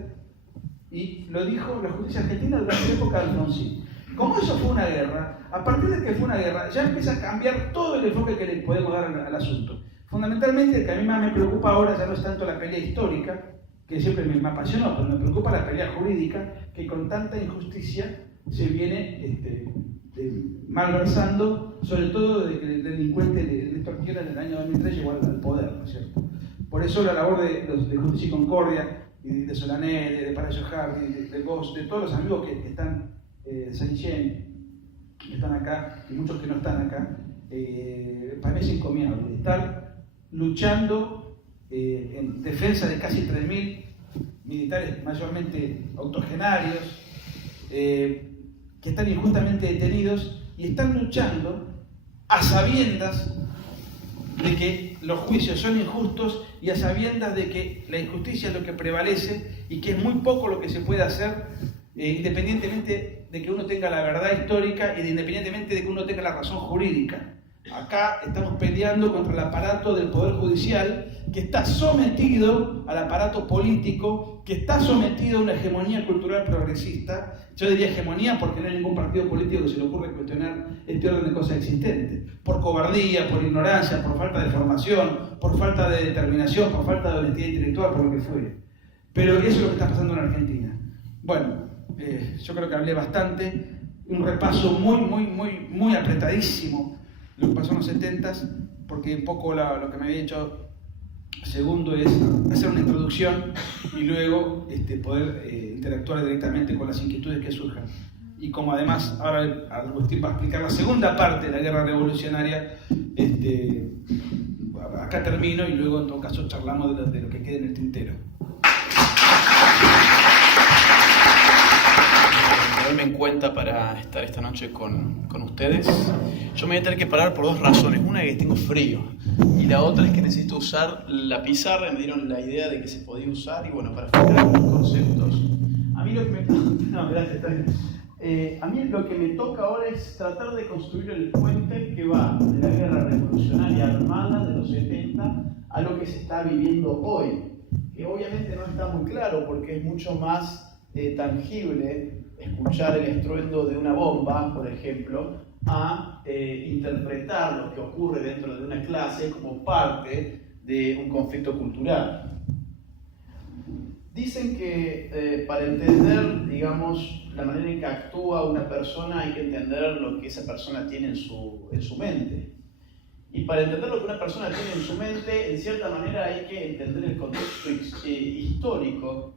Y lo dijo la justicia argentina durante la época de Alfonsín. Como eso fue una guerra, a partir de que fue una guerra, ya empieza a cambiar todo el enfoque que le podemos dar al asunto. Fundamentalmente, el que a mí más me preocupa ahora ya no es tanto la pelea histórica, que siempre me apasionó, pero me preocupa la pelea jurídica, que con tanta injusticia se viene malversando, sobre todo desde que el delincuente Néstor Kirchner en el año 2003 llegó al poder, ¿no es cierto? Por eso la labor de Justicia y Concordia, y de Solané, de Palacio Hardy, de Goss, de todos los amigos que están, Saint-Chen, que están acá, y muchos que no están acá, para mí es encomiable estar luchando en defensa de casi 3.000 militares mayormente octogenarios que están injustamente detenidos y están luchando a sabiendas de que los juicios son injustos y a sabiendas de que la injusticia es lo que prevalece y que es muy poco lo que se puede hacer independientemente de que uno tenga la verdad histórica y independientemente de que uno tenga la razón jurídica. Acá estamos peleando contra el aparato del Poder Judicial, que está sometido al aparato político, que está sometido a una hegemonía cultural progresista. Yo diría hegemonía porque no hay ningún partido político que se le ocurra cuestionar este orden de cosas existentes. Por cobardía, por ignorancia, por falta de formación, por falta de determinación, por falta de honestidad intelectual, por lo que fuere. Pero eso es lo que está pasando en Argentina. Bueno, yo creo que hablé bastante. Un repaso muy apretadísimo lo que pasó en los 70s, porque un poco lo que me había hecho segundo es hacer una introducción y luego poder interactuar directamente con las inquietudes que surjan. Y como además ahora Agustín va a explicar la segunda parte de la guerra revolucionaria, acá termino y luego en todo caso charlamos de lo que quede en el tintero. Tenerme en cuenta para estar esta noche con ustedes. Yo me voy a tener que parar por dos razones. Una es que tengo frío y la otra es que necesito usar la pizarra. Me dieron la idea de que se podía usar y bueno, para explicar algunos conceptos. A mí lo que me... No, gracias, está bien. A mí lo que me toca ahora es tratar de construir el puente que va de la guerra revolucionaria armada de los 70 a lo que se está viviendo hoy, que obviamente no está muy claro porque es mucho más tangible escuchar el estruendo de una bomba, por ejemplo, a interpretar lo que ocurre dentro de una clase como parte de un conflicto cultural. Dicen que para entender, digamos, la manera en que actúa una persona hay que entender lo que esa persona tiene en su mente. Y para entender lo que una persona tiene en su mente, en cierta manera hay que entender el contexto histórico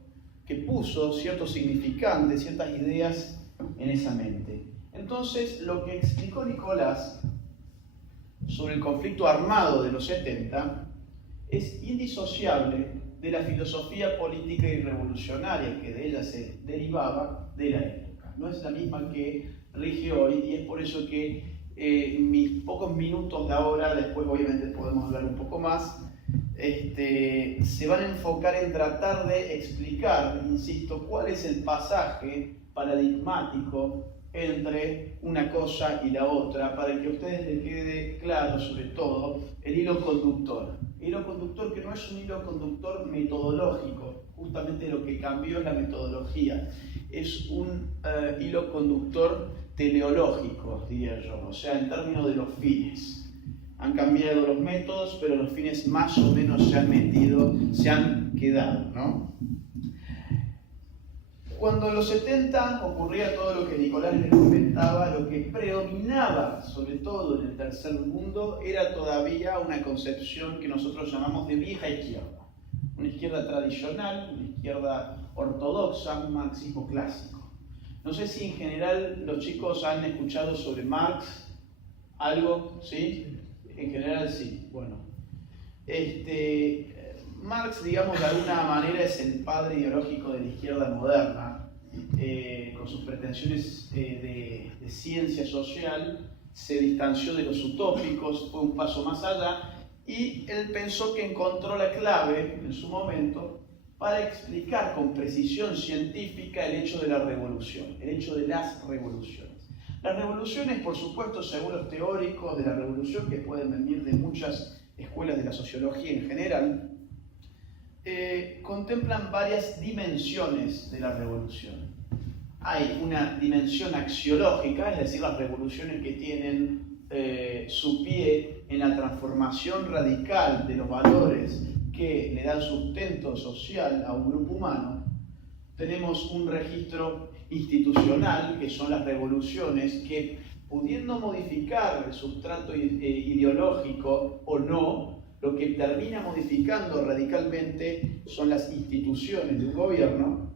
que puso ciertos significantes, ciertas ideas en esa mente. Entonces, lo que explicó Nicolás sobre el conflicto armado de los 70 es indisociable de la filosofía política y revolucionaria que de ella se derivaba de la época. No es la misma que rige hoy y es por eso que mis pocos minutos de ahora, después obviamente podemos hablar un poco más, se van a enfocar en tratar de explicar, insisto, cuál es el pasaje paradigmático entre una cosa y la otra, para que a ustedes les quede claro, sobre todo, el hilo conductor. El hilo conductor que no es un hilo conductor metodológico, justamente lo que cambió es la metodología, es un hilo conductor teleológico, diría yo, o sea, en términos de los fines. Han cambiado los métodos, pero los fines más o menos se han quedado, ¿no? Cuando en los 70 ocurría todo lo que Nicolás les comentaba, lo que predominaba, sobre todo en el tercer mundo, era todavía una concepción que nosotros llamamos de vieja izquierda. Una izquierda tradicional, una izquierda ortodoxa, un marxismo clásico. No sé si en general los chicos han escuchado sobre Marx, algo, ¿sí? En general sí, bueno. Marx, digamos, de alguna manera es el padre ideológico de la izquierda moderna, con sus pretensiones de ciencia social, se distanció de los utópicos, fue un paso más allá, y él pensó que encontró la clave, en su momento, para explicar con precisión científica el hecho de la revolución, el hecho de las revoluciones. Las revoluciones, por supuesto, según los teóricos de la revolución, que pueden venir de muchas escuelas de la sociología en general, contemplan varias dimensiones de la revolución. Hay una dimensión axiológica, es decir, las revoluciones que tienen su pie en la transformación radical de los valores que le dan sustento social a un grupo humano. Tenemos un registro institucional, que son las revoluciones que, pudiendo modificar el sustrato ideológico o no, lo que termina modificando radicalmente son las instituciones de un gobierno.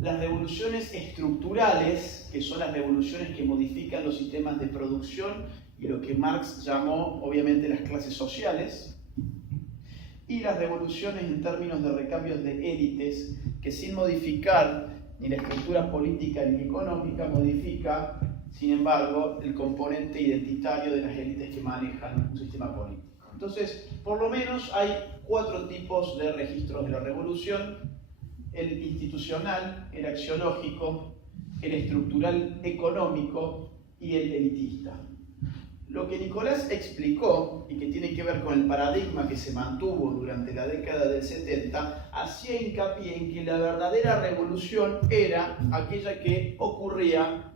Las revoluciones estructurales, que son las revoluciones que modifican los sistemas de producción y lo que Marx llamó, obviamente, las clases sociales. Y las revoluciones en términos de recambios de élites, que sin modificar ni la estructura política ni económica, modifica, sin embargo, el componente identitario de las élites que manejan un sistema político. Entonces, por lo menos hay 4 tipos de registros de la revolución: el institucional, el axiológico, el estructural económico y el elitista. Lo que Nicolás explicó, y que tiene que ver con el paradigma que se mantuvo durante la década del 70, hacía hincapié en que la verdadera revolución era aquella que ocurría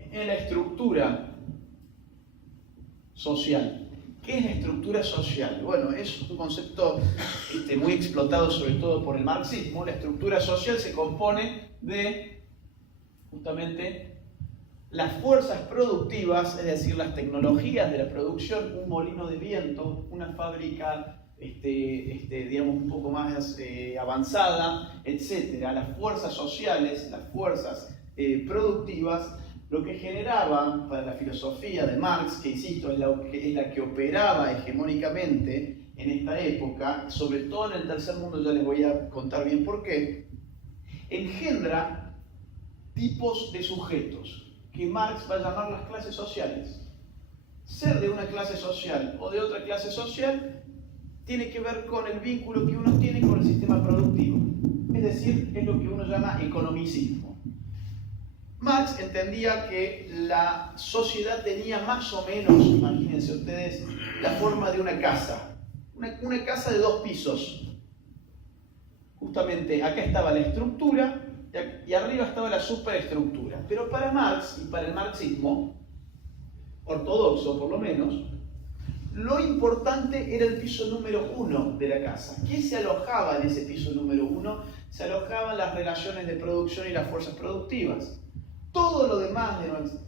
en la estructura social. ¿Qué es la estructura social? Bueno, es un concepto muy explotado sobre todo por el marxismo. La estructura social se compone de justamente las fuerzas productivas, es decir, las tecnologías de la producción, un molino de viento, una fábrica digamos un poco más avanzada, etc. Las fuerzas sociales, las fuerzas productivas, lo que generaba para la filosofía de Marx, que insisto, es la que operaba hegemónicamente en esta época, sobre todo en el tercer mundo, ya les voy a contar bien por qué, engendra tipos de sujetos que Marx va a llamar las clases sociales. Ser de una clase social o de otra clase social tiene que ver con el vínculo que uno tiene con el sistema productivo. Es decir, es lo que uno llama economicismo. Marx entendía que la sociedad tenía más o menos, imagínense ustedes, la forma de una casa. Una casa de 2 pisos. Justamente acá estaba la estructura y arriba estaba la superestructura. Pero para Marx y para el marxismo, ortodoxo por lo menos, lo importante era el piso número 1 de la casa. ¿Qué se alojaba en ese piso número 1? Se alojaban las relaciones de producción y las fuerzas productivas. Todo lo demás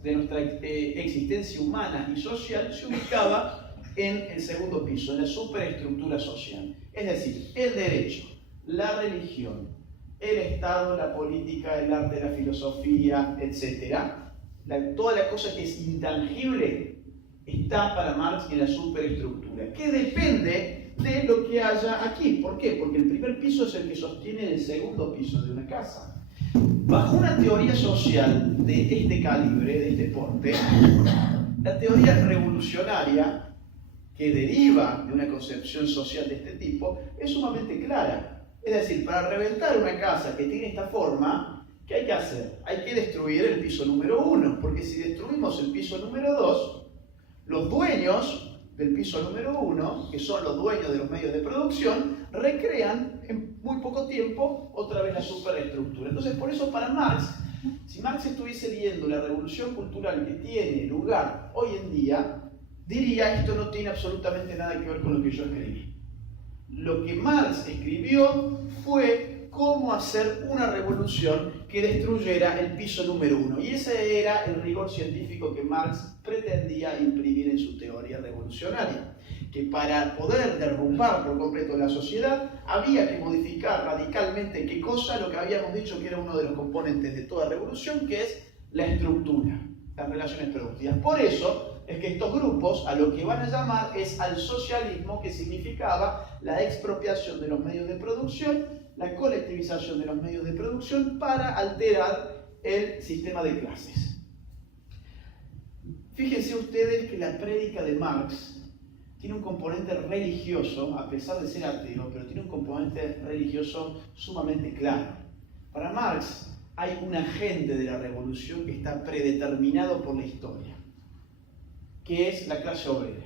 de nuestra existencia humana y social se ubicaba en el segundo piso, en la superestructura social. Es decir, el derecho, la religión, el Estado, la política, el arte, la filosofía, etc. Toda la cosa que es intangible está para Marx en la superestructura, que depende de lo que haya aquí. ¿Por qué? Porque el primer piso es el que sostiene el segundo piso de una casa. Bajo una teoría social de este calibre, de este porte, la teoría revolucionaria, que deriva de una concepción social de este tipo, es sumamente clara. Es decir, para reventar una casa que tiene esta forma, ¿qué hay que hacer? Hay que destruir el piso número 1, porque si destruimos el piso número 2, los dueños del piso número 1, que son los dueños de los medios de producción, recrean en muy poco tiempo otra vez la superestructura. Entonces, por eso para Marx, si Marx estuviese viendo la revolución cultural que tiene lugar hoy en día, diría: esto no tiene absolutamente nada que ver con lo que yo escribí. Lo que Marx escribió fue cómo hacer una revolución que destruyera el piso número 1. Y ese era el rigor científico que Marx pretendía imprimir en su teoría revolucionaria. Que para poder derrumbar por completo la sociedad, había que modificar radicalmente ¿qué cosa? Lo que habíamos dicho que era uno de los componentes de toda revolución, que es la estructura, las relaciones productivas. Por eso es que estos grupos a lo que van a llamar es al socialismo, que significaba la expropiación de los medios de producción, la colectivización de los medios de producción para alterar el sistema de clases. Fíjense ustedes que la prédica de Marx tiene un componente religioso, a pesar de ser ateo, pero tiene un componente religioso sumamente claro. Para Marx hay un agente de la revolución que está predeterminado por la historia, que es la clase obrera.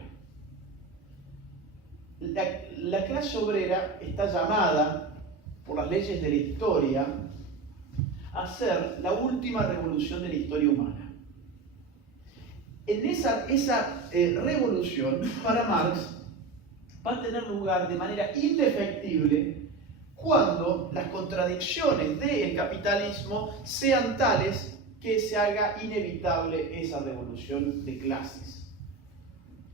La clase obrera está llamada por las leyes de la historia a ser la última revolución de la historia humana. En esa revolución, para Marx, va a tener lugar de manera indefectible cuando las contradicciones del capitalismo sean tales que se haga inevitable esa revolución de clases.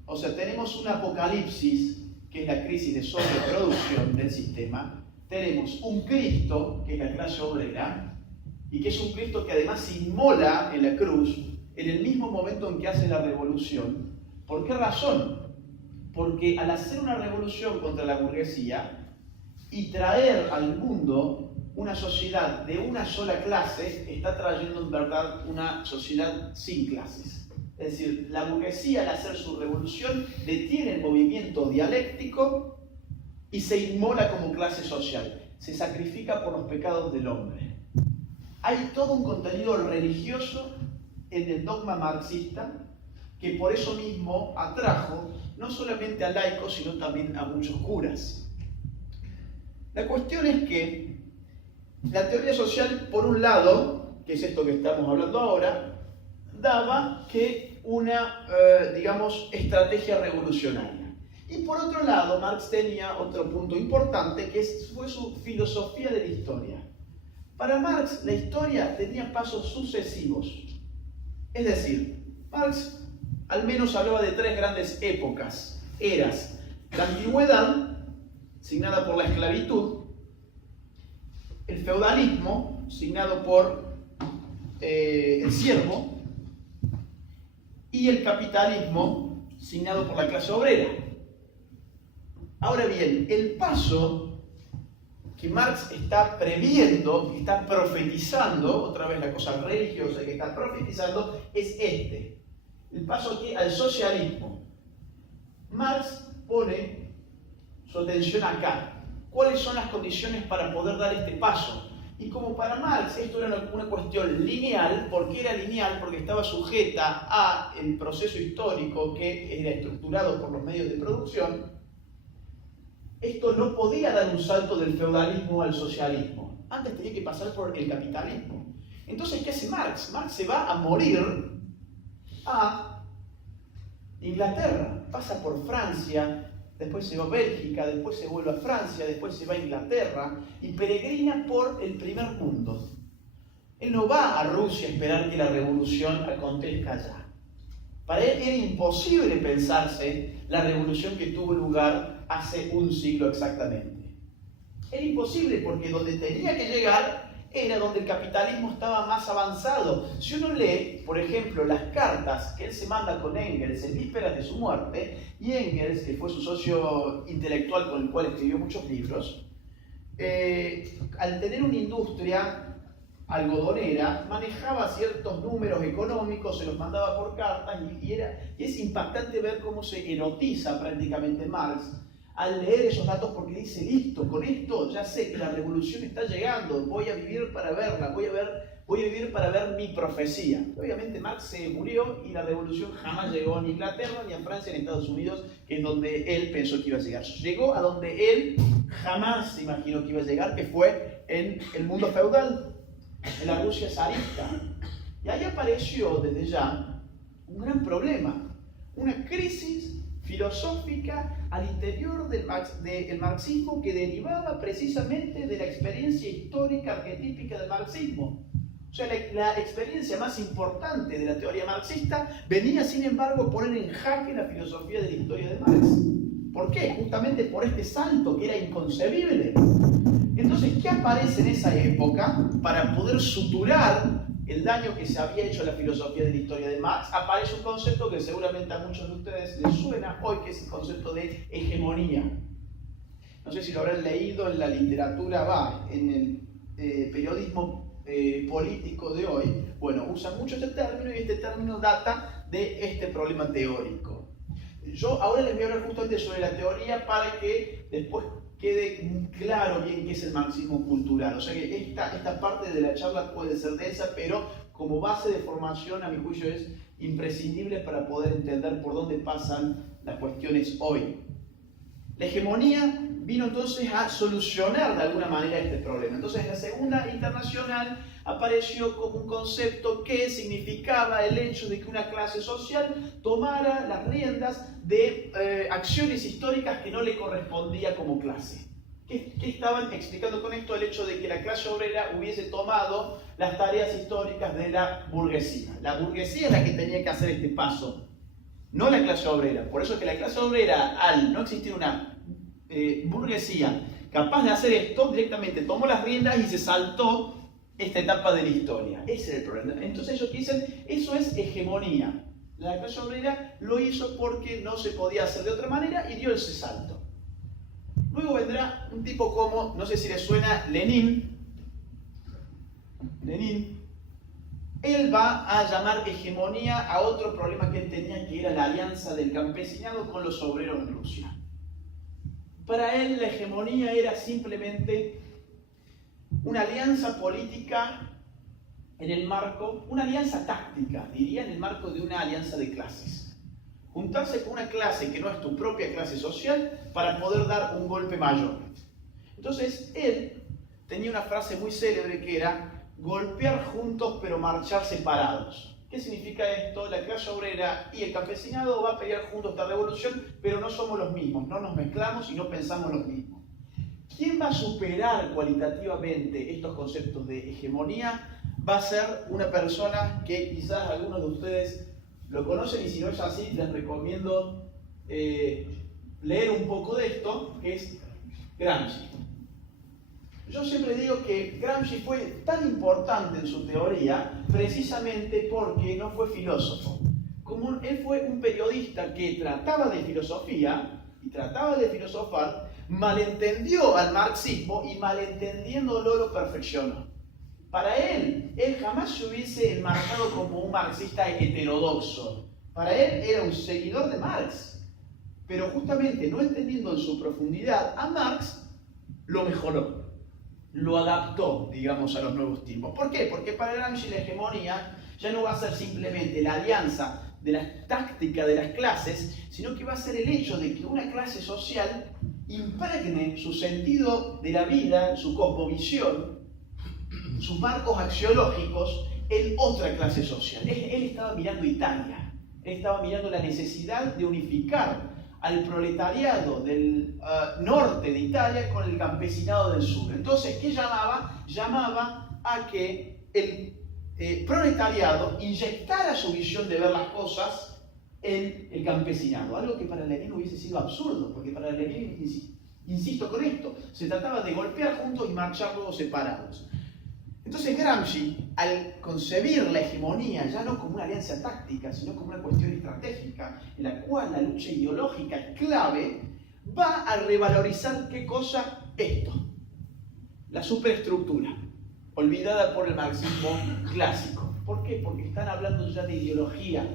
O sea, tenemos un apocalipsis, que es la crisis de sobreproducción del sistema. Tenemos un Cristo, que es la clase obrera, y que es un Cristo que además se inmola en la cruz en el mismo momento en que hace la revolución. ¿Por qué razón? Porque al hacer una revolución contra la burguesía y traer al mundo una sociedad de una sola clase, está trayendo en verdad una sociedad sin clases. Es decir, la burguesía al hacer su revolución detiene el movimiento dialéctico y se inmola como clase social. Se sacrifica por los pecados del hombre. Hay todo un contenido religioso en el dogma marxista que por eso mismo atrajo no solamente a laicos, sino también a muchos curas. La cuestión es que la teoría social, por un lado, que es esto que estamos hablando ahora, daba que una, digamos, estrategia revolucionaria. Y por otro lado, Marx tenía otro punto importante, que fue su filosofía de la historia. Para Marx, la historia tenía pasos sucesivos. Es decir, Marx al menos hablaba de tres grandes épocas, eras: la antigüedad, signada por la esclavitud; el feudalismo, signado por el siervo; y el capitalismo, signado por la clase obrera. Ahora bien, el paso que Marx está previendo, que está profetizando, otra vez la cosa religiosa que está profetizando, es este. El paso aquí al socialismo. Marx pone su atención acá. ¿Cuáles son las condiciones para poder dar este paso? Y como para Marx esto era una cuestión lineal, ¿por qué era lineal? Porque estaba sujeta a el proceso histórico que era estructurado por los medios de producción. Esto no podía dar un salto del feudalismo al socialismo. Antes tenía que pasar por el capitalismo. Entonces, ¿qué hace Marx? Marx se va a morir a Inglaterra, pasa por Francia, después se va a Bélgica, después se vuelve a Francia, después se va a Inglaterra y peregrina por el primer mundo. Él no va a Rusia a esperar que la revolución acontezca allá. Para él era imposible pensarse la revolución que tuvo lugar hace un siglo exactamente. Era imposible porque donde tenía que llegar era donde el capitalismo estaba más avanzado. Si uno lee, por ejemplo, las cartas que él se manda con Engels en vísperas de su muerte, y Engels, que fue su socio intelectual con el cual escribió muchos libros, al tener una industria algodonera, manejaba ciertos números económicos, se los mandaba por cartas, y es impactante ver cómo se erotiza prácticamente Marx al leer esos datos, porque dice: listo, con esto ya sé que la revolución está llegando, voy a vivir para verla, voy a vivir para ver mi profecía. Obviamente Marx se murió y la revolución jamás llegó ni a Inglaterra, ni a Francia, ni a Estados Unidos, que es donde él pensó que iba a llegar. Llegó a donde él jamás se imaginó que iba a llegar, que fue en el mundo feudal, en la Rusia zarista. Y ahí apareció desde ya un gran problema, una crisis filosófica al interior del marxismo, que derivaba precisamente de la experiencia histórica arquetípica del marxismo. O sea, la experiencia más importante de la teoría marxista venía, sin embargo, a poner en jaque la filosofía de la historia de Marx. ¿Por qué? Justamente por este salto que era inconcebible. Entonces, ¿qué aparece en esa época para poder suturar el daño que se había hecho a la filosofía de la historia de Marx? Aparece un concepto que seguramente a muchos de ustedes les suena hoy, que es el concepto de hegemonía. No sé si lo habrán leído en la literatura, en el periodismo político de hoy. Bueno, usan mucho este término, y este término data de este problema teórico. Yo ahora les voy a hablar justamente sobre la teoría para que después quede claro bien qué es el marxismo cultural. O sea que esta parte de la charla puede ser densa, pero como base de formación, a mi juicio, es imprescindible para poder entender por dónde pasan las cuestiones hoy. La hegemonía vino entonces a solucionar de alguna manera este problema. Entonces, en la Segunda Internacional apareció como un concepto que significaba el hecho de que una clase social tomara las riendas de acciones históricas que no le correspondía como clase. ¿Qué estaban explicando con esto? El hecho de que la clase obrera hubiese tomado las tareas históricas de la burguesía. La burguesía es la que tenía que hacer este paso, no la clase obrera. Por eso es que la clase obrera, al no existir una burguesía capaz de hacer esto, directamente tomó las riendas y se saltó esta etapa de la historia. Ese es el problema. Entonces ellos dicen, eso es hegemonía. La clase obrera lo hizo porque no se podía hacer de otra manera y dio ese salto. Luego vendrá un tipo como, no sé si les suena, Lenin. Él va a llamar hegemonía a otro problema que él tenía, que era la alianza del campesinado con los obreros en Rusia. Para él la hegemonía era simplemente una alianza política en el marco, una alianza táctica, diría, en el marco de una alianza de clases. juntarse con una clase que no es tu propia clase social para poder dar un golpe mayor. Entonces él tenía una frase muy célebre que era golpear juntos pero marchar separados. ¿Qué significa esto? La clase obrera y el campesinado va a pelear juntos esta revolución, pero no somos los mismos, no nos mezclamos y no pensamos los mismos. ¿Quién va a superar cualitativamente estos conceptos de hegemonía? Va a ser una persona que quizás algunos de ustedes lo conocen, y si no es así, les recomiendo leer un poco de esto, que es Gramsci. Yo siempre digo que Gramsci fue tan importante en su teoría precisamente porque no fue filósofo. Como él fue un periodista que trataba de filosofía y trataba de filosofar, malentendió al marxismo y malentendiéndolo lo perfeccionó. Para él jamás se hubiese enmarcado como un marxista heterodoxo. Para él era un seguidor de Marx. Pero justamente no entendiendo en su profundidad a Marx, lo mejoró. Lo adaptó, digamos, a los nuevos tiempos. ¿Por qué? Porque para Gramsci la hegemonía ya no va a ser simplemente la alianza de la táctica de las clases, sino que va a ser el hecho de que una clase social impregne su sentido de la vida, su cosmovisión, sus marcos axiológicos en otra clase social. Él estaba mirando Italia, él estaba mirando la necesidad de unificar al proletariado del norte de Italia con el campesinado del sur. Entonces, ¿qué llamaba? Llamaba a que el proletariado inyectara su visión de ver las cosas en el campesinado, algo que para Lenin hubiese sido absurdo, porque para Lenin, insisto con esto, se trataba de golpear juntos y marchar luego separados. Entonces Gramsci, al concebir la hegemonía ya no como una alianza táctica, sino como una cuestión estratégica, en la cual la lucha ideológica es clave, va a revalorizar ¿qué cosa? Esto, la superestructura, olvidada por el marxismo clásico. ¿Por qué? Porque están hablando ya de ideología.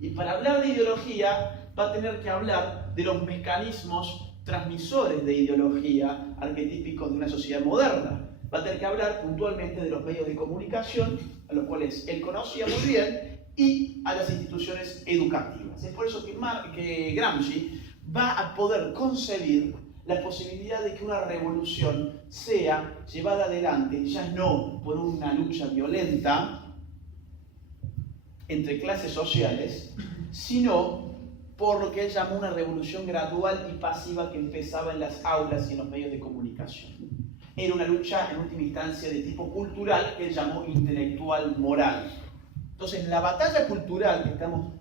Y para hablar de ideología va a tener que hablar de los mecanismos transmisores de ideología arquetípicos de una sociedad moderna. Va a tener que hablar puntualmente de los medios de comunicación, a los cuales él conocía muy bien, y a las instituciones educativas. Es por eso que Gramsci va a poder concebir la posibilidad de que una revolución sea llevada adelante ya no por una lucha violenta entre clases sociales, sino por lo que él llamó una revolución gradual y pasiva que empezaba en las aulas y en los medios de comunicación. Era una lucha en última instancia de tipo cultural que él llamó intelectual moral. Entonces la batalla cultural que estamos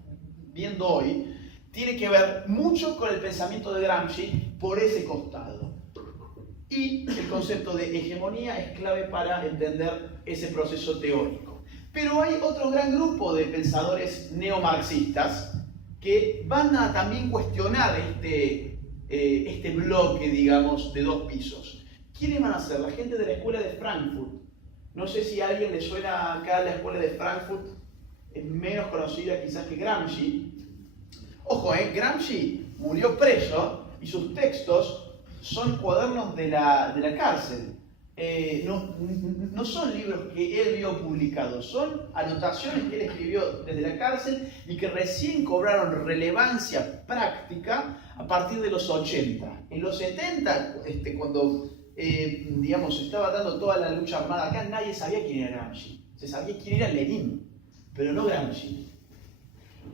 viendo hoy tiene que ver mucho con el pensamiento de Gramsci por ese costado. Y el concepto de hegemonía es clave para entender ese proceso teórico. Pero hay otro gran grupo de pensadores neomarxistas que van a también cuestionar este bloque, digamos, de dos pisos. ¿Quiénes van a ser? La gente de la escuela de Frankfurt. No sé si a alguien le suena acá la escuela de Frankfurt, es menos conocida quizás que Gramsci. Ojo, Gramsci murió preso y sus textos son cuadernos de la cárcel. No son libros que él vio publicados, son anotaciones que él escribió desde la cárcel y que recién cobraron relevancia práctica a partir de los 80. En los 70, cuando digamos, estaba dando toda la lucha armada acá, nadie sabía quién era Gramsci. Se sabía quién era Lenin, pero no Gramsci.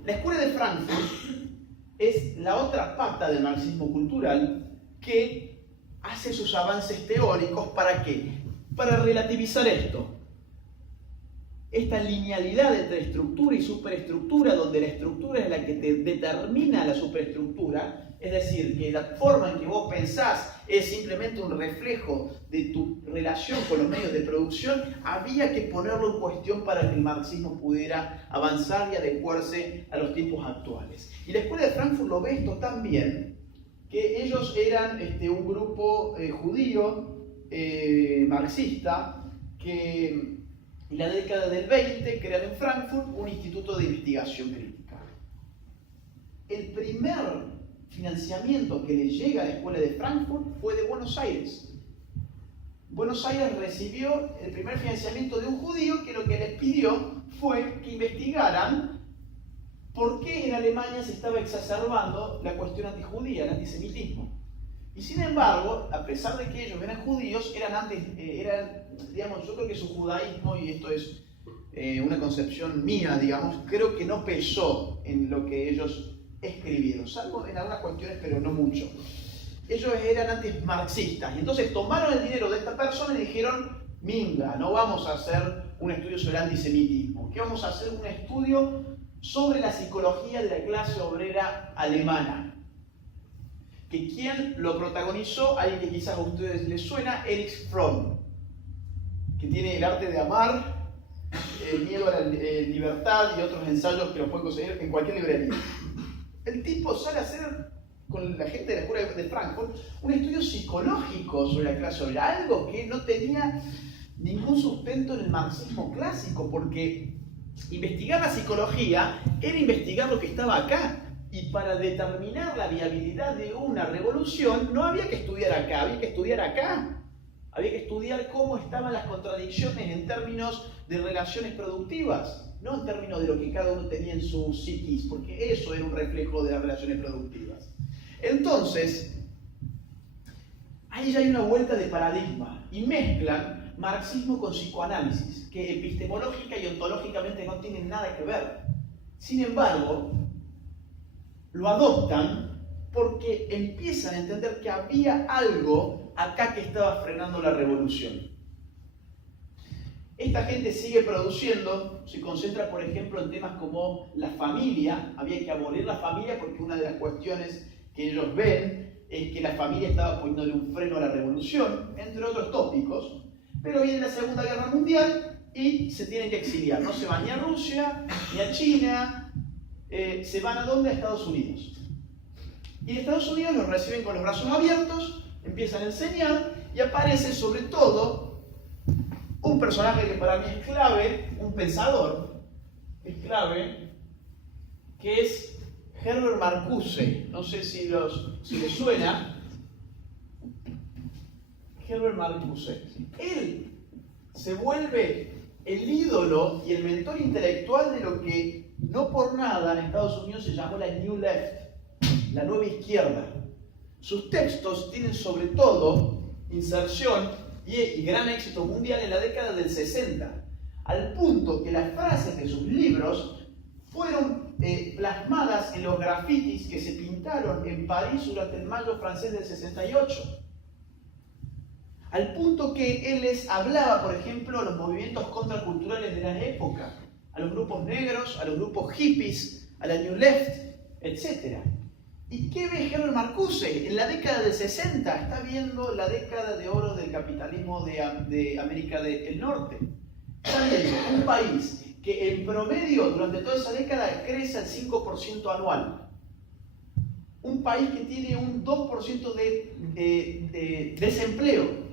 La escuela de Frankfurt es la otra pata del marxismo cultural que hace sus avances teóricos. ¿Para qué? Para relativizar esto. Esta linealidad entre estructura y superestructura, donde la estructura es la que te determina la superestructura, es decir, que la forma en que vos pensás es simplemente un reflejo de tu relación con los medios de producción, había que ponerlo en cuestión para que el marxismo pudiera avanzar y adecuarse a los tiempos actuales. Y la escuela de Frankfurt lo ve esto tan bien, que ellos eran un grupo judío marxista que en la década del 20 crean en Frankfurt un instituto de investigación crítica. El primer financiamiento que le llega a la escuela de Frankfurt fue de Buenos Aires. Buenos Aires recibió el primer financiamiento de un judío que lo que les pidió fue que investigaran por qué en Alemania se estaba exacerbando la cuestión antijudía, el antisemitismo. Y sin embargo, a pesar de que ellos eran judíos, digamos, yo creo que su judaísmo, y esto es una concepción mía, digamos, creo que no pesó en lo que ellos escribieron, salvo en algunas cuestiones, pero no mucho. Ellos eran antimarxistas, y entonces tomaron el dinero de esta persona y dijeron, minga, no vamos a hacer un estudio sobre el antisemitismo, que vamos a hacer un estudio sobre la psicología de la clase obrera alemana. Que quien lo protagonizó, alguien que quizás a ustedes les suena, Erich Fromm, que tiene El arte de amar, El miedo a la libertad y otros ensayos que los pueden conseguir en cualquier librería. El tipo sale a hacer, con la gente de la escuela de Frankfurt, un estudio psicológico sobre la clase obrera, algo que no tenía ningún sustento en el marxismo clásico, porque investigar la psicología era investigar lo que estaba acá. Y para determinar la viabilidad de una revolución no había que estudiar acá, había que estudiar acá. Había que estudiar cómo estaban las contradicciones en términos de relaciones productivas, no en términos de lo que cada uno tenía en su psiquis, porque eso era un reflejo de las relaciones productivas. Entonces, ahí ya hay una vuelta de paradigma y mezclan marxismo con psicoanálisis, que epistemológica y ontológicamente no tienen nada que ver. Sin embargo, lo adoptan porque empiezan a entender que había algo acá que estaba frenando la revolución. Esta gente sigue produciendo, se concentra por ejemplo en temas como la familia, había que abolir la familia porque una de las cuestiones que ellos ven es que la familia estaba poniéndole un freno a la revolución, entre otros tópicos, pero viene la Segunda Guerra Mundial y se tienen que exiliar, no se van ni a Rusia, ni a China, se van a ¿dónde? A Estados Unidos. Y en Estados Unidos los reciben con los brazos abiertos, empiezan a enseñar y aparece sobre todo un personaje que para mí es clave, un pensador, es clave, que es Herbert Marcuse. No sé si les suena. Herbert Marcuse. Él se vuelve el ídolo y el mentor intelectual de lo que no por nada en Estados Unidos se llamó la New Left, la nueva izquierda. Sus textos tienen sobre todo inserción y gran éxito mundial en la década del 60, al punto que las frases de sus libros fueron plasmadas en los grafitis que se pintaron en París durante el Mayo francés del 68. Al punto que él les hablaba, por ejemplo, a los movimientos contraculturales de la época, a los grupos negros, a los grupos hippies, a la New Left, etc. ¿Y qué ve Herbert Marcuse? En la década del 60 está viendo la década de oro del capitalismo de América del Norte. Está viendo un país que en promedio durante toda esa década crece al 5% anual. Un país que tiene un 2% de desempleo.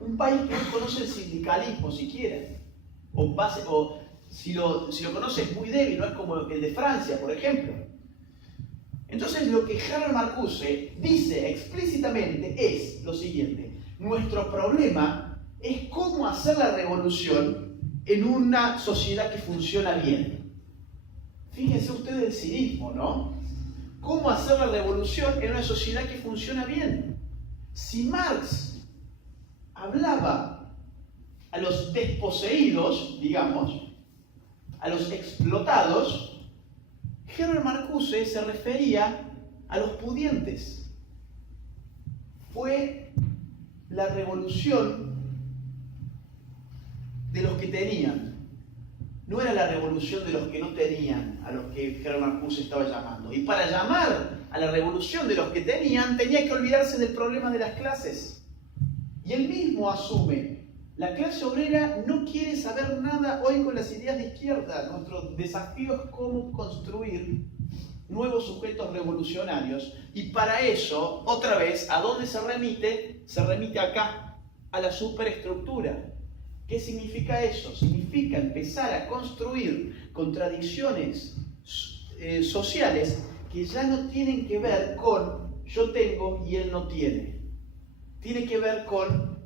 Un país que no conoce el sindicalismo siquiera. O si lo conoce es muy débil, no es como el de Francia, por ejemplo. Entonces lo que Herbert Marcuse dice explícitamente es lo siguiente: nuestro problema es cómo hacer la revolución en una sociedad que funciona bien. Fíjense ustedes el cinismo, ¿no? ¿Cómo hacer la revolución en una sociedad que funciona bien? Si Marx hablaba a los desposeídos, digamos, a los explotados, Herbert Marcuse se refería a los pudientes. Fue la revolución de los que tenían. No era la revolución de los que no tenían, a los que Herbert Marcuse estaba llamando. Y para llamar a la revolución de los que tenían, tenía que olvidarse del problema de las clases. Y él mismo asume: la clase obrera no quiere saber nada hoy con las ideas de izquierda. Nuestro desafío es cómo construir nuevos sujetos revolucionarios. Y para eso, otra vez, ¿a dónde se remite? Se remite acá, a la superestructura. ¿Qué significa eso? Significa empezar a construir contradicciones sociales que ya no tienen que ver con yo tengo y él no tiene. Tiene que ver con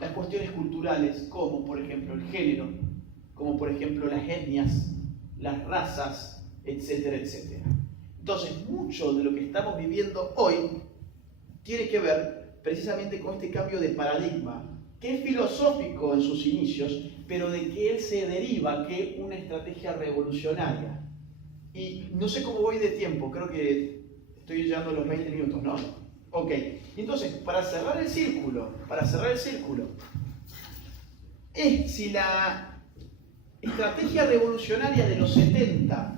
las cuestiones culturales, como por ejemplo el género, como por ejemplo las etnias, las razas, etcétera, etcétera. Entonces, mucho de lo que estamos viviendo hoy tiene que ver precisamente con este cambio de paradigma, que es filosófico en sus inicios, pero de que él se deriva que una estrategia revolucionaria. Y no sé cómo voy de tiempo, creo que estoy llegando a los 20 minutos, ¿no? Ok, entonces, para cerrar el círculo, si la estrategia revolucionaria de los 70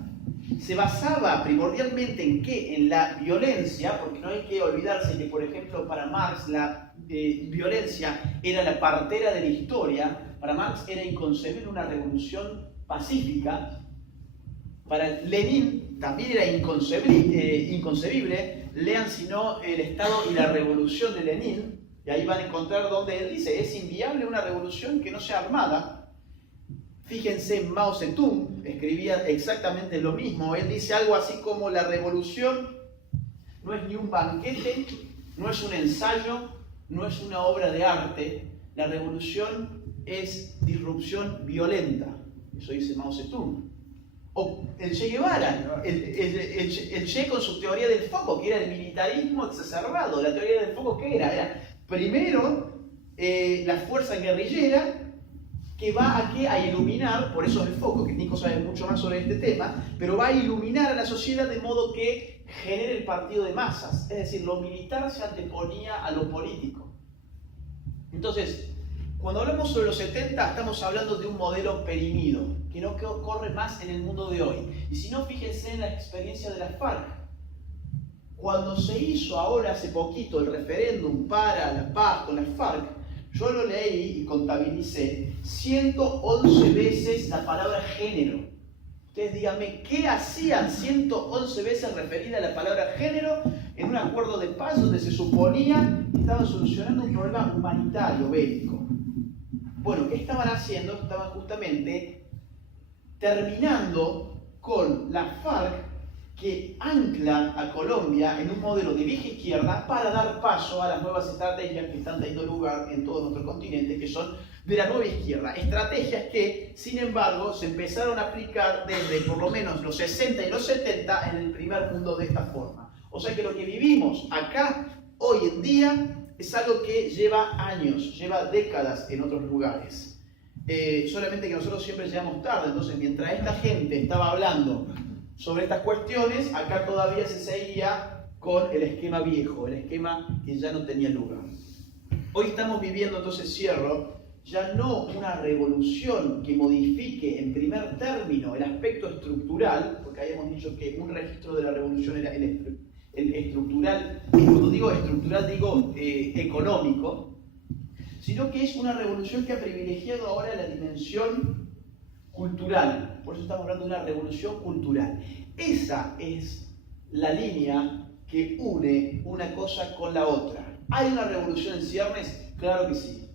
se basaba primordialmente en ¿qué? En la violencia, porque no hay que olvidarse que, por ejemplo, para Marx la violencia era la partera de la historia. Para Marx era inconcebible una revolución pacífica. Para Lenin también era inconcebible, lean si no El Estado y la Revolución de Lenin, y ahí van a encontrar donde él dice, es inviable una revolución que no sea armada. Fíjense, Mao Zedong escribía exactamente lo mismo. Él dice algo así como la revolución no es ni un banquete, no es un ensayo, no es una obra de arte. La revolución es disrupción violenta. Eso dice Mao Zedong. O el Che Guevara, el Che con su teoría del foco, que era el militarismo exacerbado. La teoría del foco, ¿qué era? Era primero la fuerza guerrillera, que va a iluminar, por eso es el foco, que Nico sabe mucho más sobre este tema, pero va a iluminar a la sociedad de modo que genere el partido de masas. Es decir, lo militar se anteponía a lo político. Entonces, cuando hablamos sobre los 70, estamos hablando de un modelo perimido, que no corre más en el mundo de hoy. Y si no, fíjense en la experiencia de las FARC. Cuando se hizo ahora hace poquito el referéndum para la paz con las FARC, yo lo leí y contabilicé 111 veces la palabra género. Ustedes díganme, ¿qué hacían 111 veces referida a la palabra género en un acuerdo de paz donde se suponía que estaban solucionando un problema humanitario, bélico? Bueno, ¿qué estaban haciendo? Estaban justamente terminando con la FARC, que ancla a Colombia en un modelo de vieja izquierda para dar paso a las nuevas estrategias que están teniendo lugar en todo nuestro continente, que son de la nueva izquierda. Estrategias que, sin embargo, se empezaron a aplicar desde por lo menos los 60 y los 70 en el primer mundo de esta forma. O sea que lo que vivimos acá, hoy en día, es algo que lleva años, lleva décadas en otros lugares. Solamente que nosotros siempre llegamos tarde, entonces mientras esta gente estaba hablando sobre estas cuestiones, acá todavía se seguía con el esquema viejo, el esquema que ya no tenía lugar. Hoy estamos viviendo, entonces cierro, ya no una revolución que modifique en primer término el aspecto estructural, porque habíamos dicho que un registro de la revolución era el estructural, y cuando digo estructural digo económico, sino que es una revolución que ha privilegiado ahora la dimensión cultural. Por eso estamos hablando de una revolución cultural. Esa es la línea que une una cosa con la otra. ¿Hay una revolución en ciernes? Claro que sí,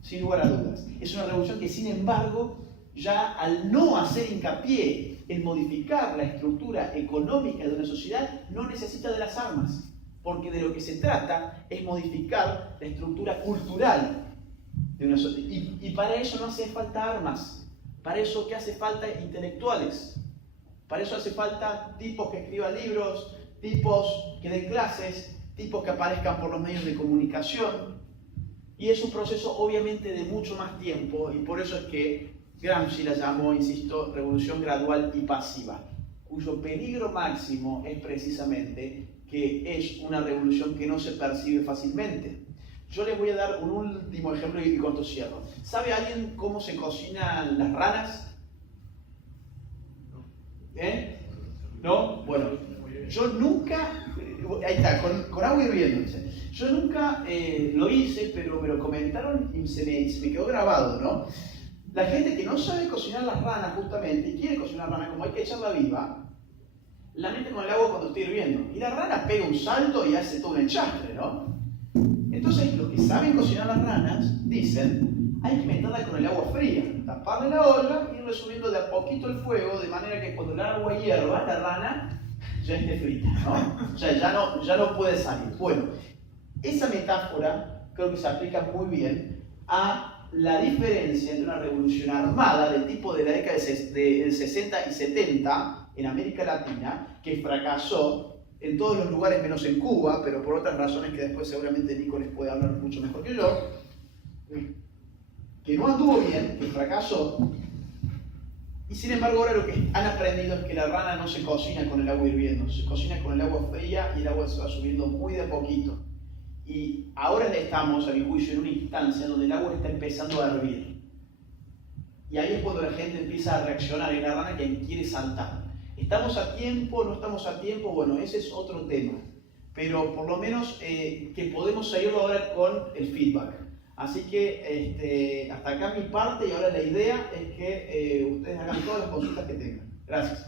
sin lugar a dudas. Es una revolución que, sin embargo, ya al no hacer hincapié en modificar la estructura económica de una sociedad, no necesita de las armas, porque de lo que se trata es modificar la estructura cultural de una sociedad. Y para eso no hace falta armas. Para eso, ¿qué hace falta? Intelectuales. Para eso hace falta tipos que escriban libros, tipos que den clases, tipos que aparezcan por los medios de comunicación. Y es un proceso obviamente de mucho más tiempo, y por eso es que Gramsci la llamó, insisto, revolución gradual y pasiva, cuyo peligro máximo es precisamente que es una revolución que no se percibe fácilmente. Yo les voy a dar un último ejemplo y con esto cierro. ¿Sabe alguien cómo se cocinan las ranas? ¿No? Bueno, yo nunca... Ahí está, con agua hirviendo. Yo nunca lo hice, pero me lo comentaron y se me quedó grabado, ¿no? La gente que no sabe cocinar las ranas justamente, y quiere cocinar ranas como hay que echarla viva, la mete con el agua cuando está hirviendo. Y la rana pega un salto y hace todo un enchastre, ¿no? Entonces, los que saben cocinar las ranas dicen, hay que meterla con el agua fría, taparle la olla y ir subiendo de a poquito el fuego, de manera que cuando el agua hierva, la rana ya esté frita, ¿no? O sea, ya no puede salir. Bueno, esa metáfora creo que se aplica muy bien a la diferencia entre una revolución armada del tipo de la década del 60 y 70, en América Latina que fracasó en todos los lugares menos en Cuba, pero por otras razones que después seguramente Nico les puede hablar mucho mejor que yo, que no anduvo bien, que fracasó, y sin embargo ahora lo que han aprendido es que la rana no se cocina con el agua hirviendo, se cocina con el agua fría y el agua se va subiendo muy de a poquito. Y ahora estamos, a mi juicio, en una instancia donde el agua está empezando a hervir. Y ahí es cuando la gente empieza a reaccionar, y la rana que quiere saltar. ¿Estamos a tiempo? ¿No estamos a tiempo? Bueno, ese es otro tema. Pero por lo menos que podemos seguirlo ahora con el feedback. Así que hasta acá mi parte, y ahora la idea es que ustedes hagan todas las consultas que tengan. Gracias.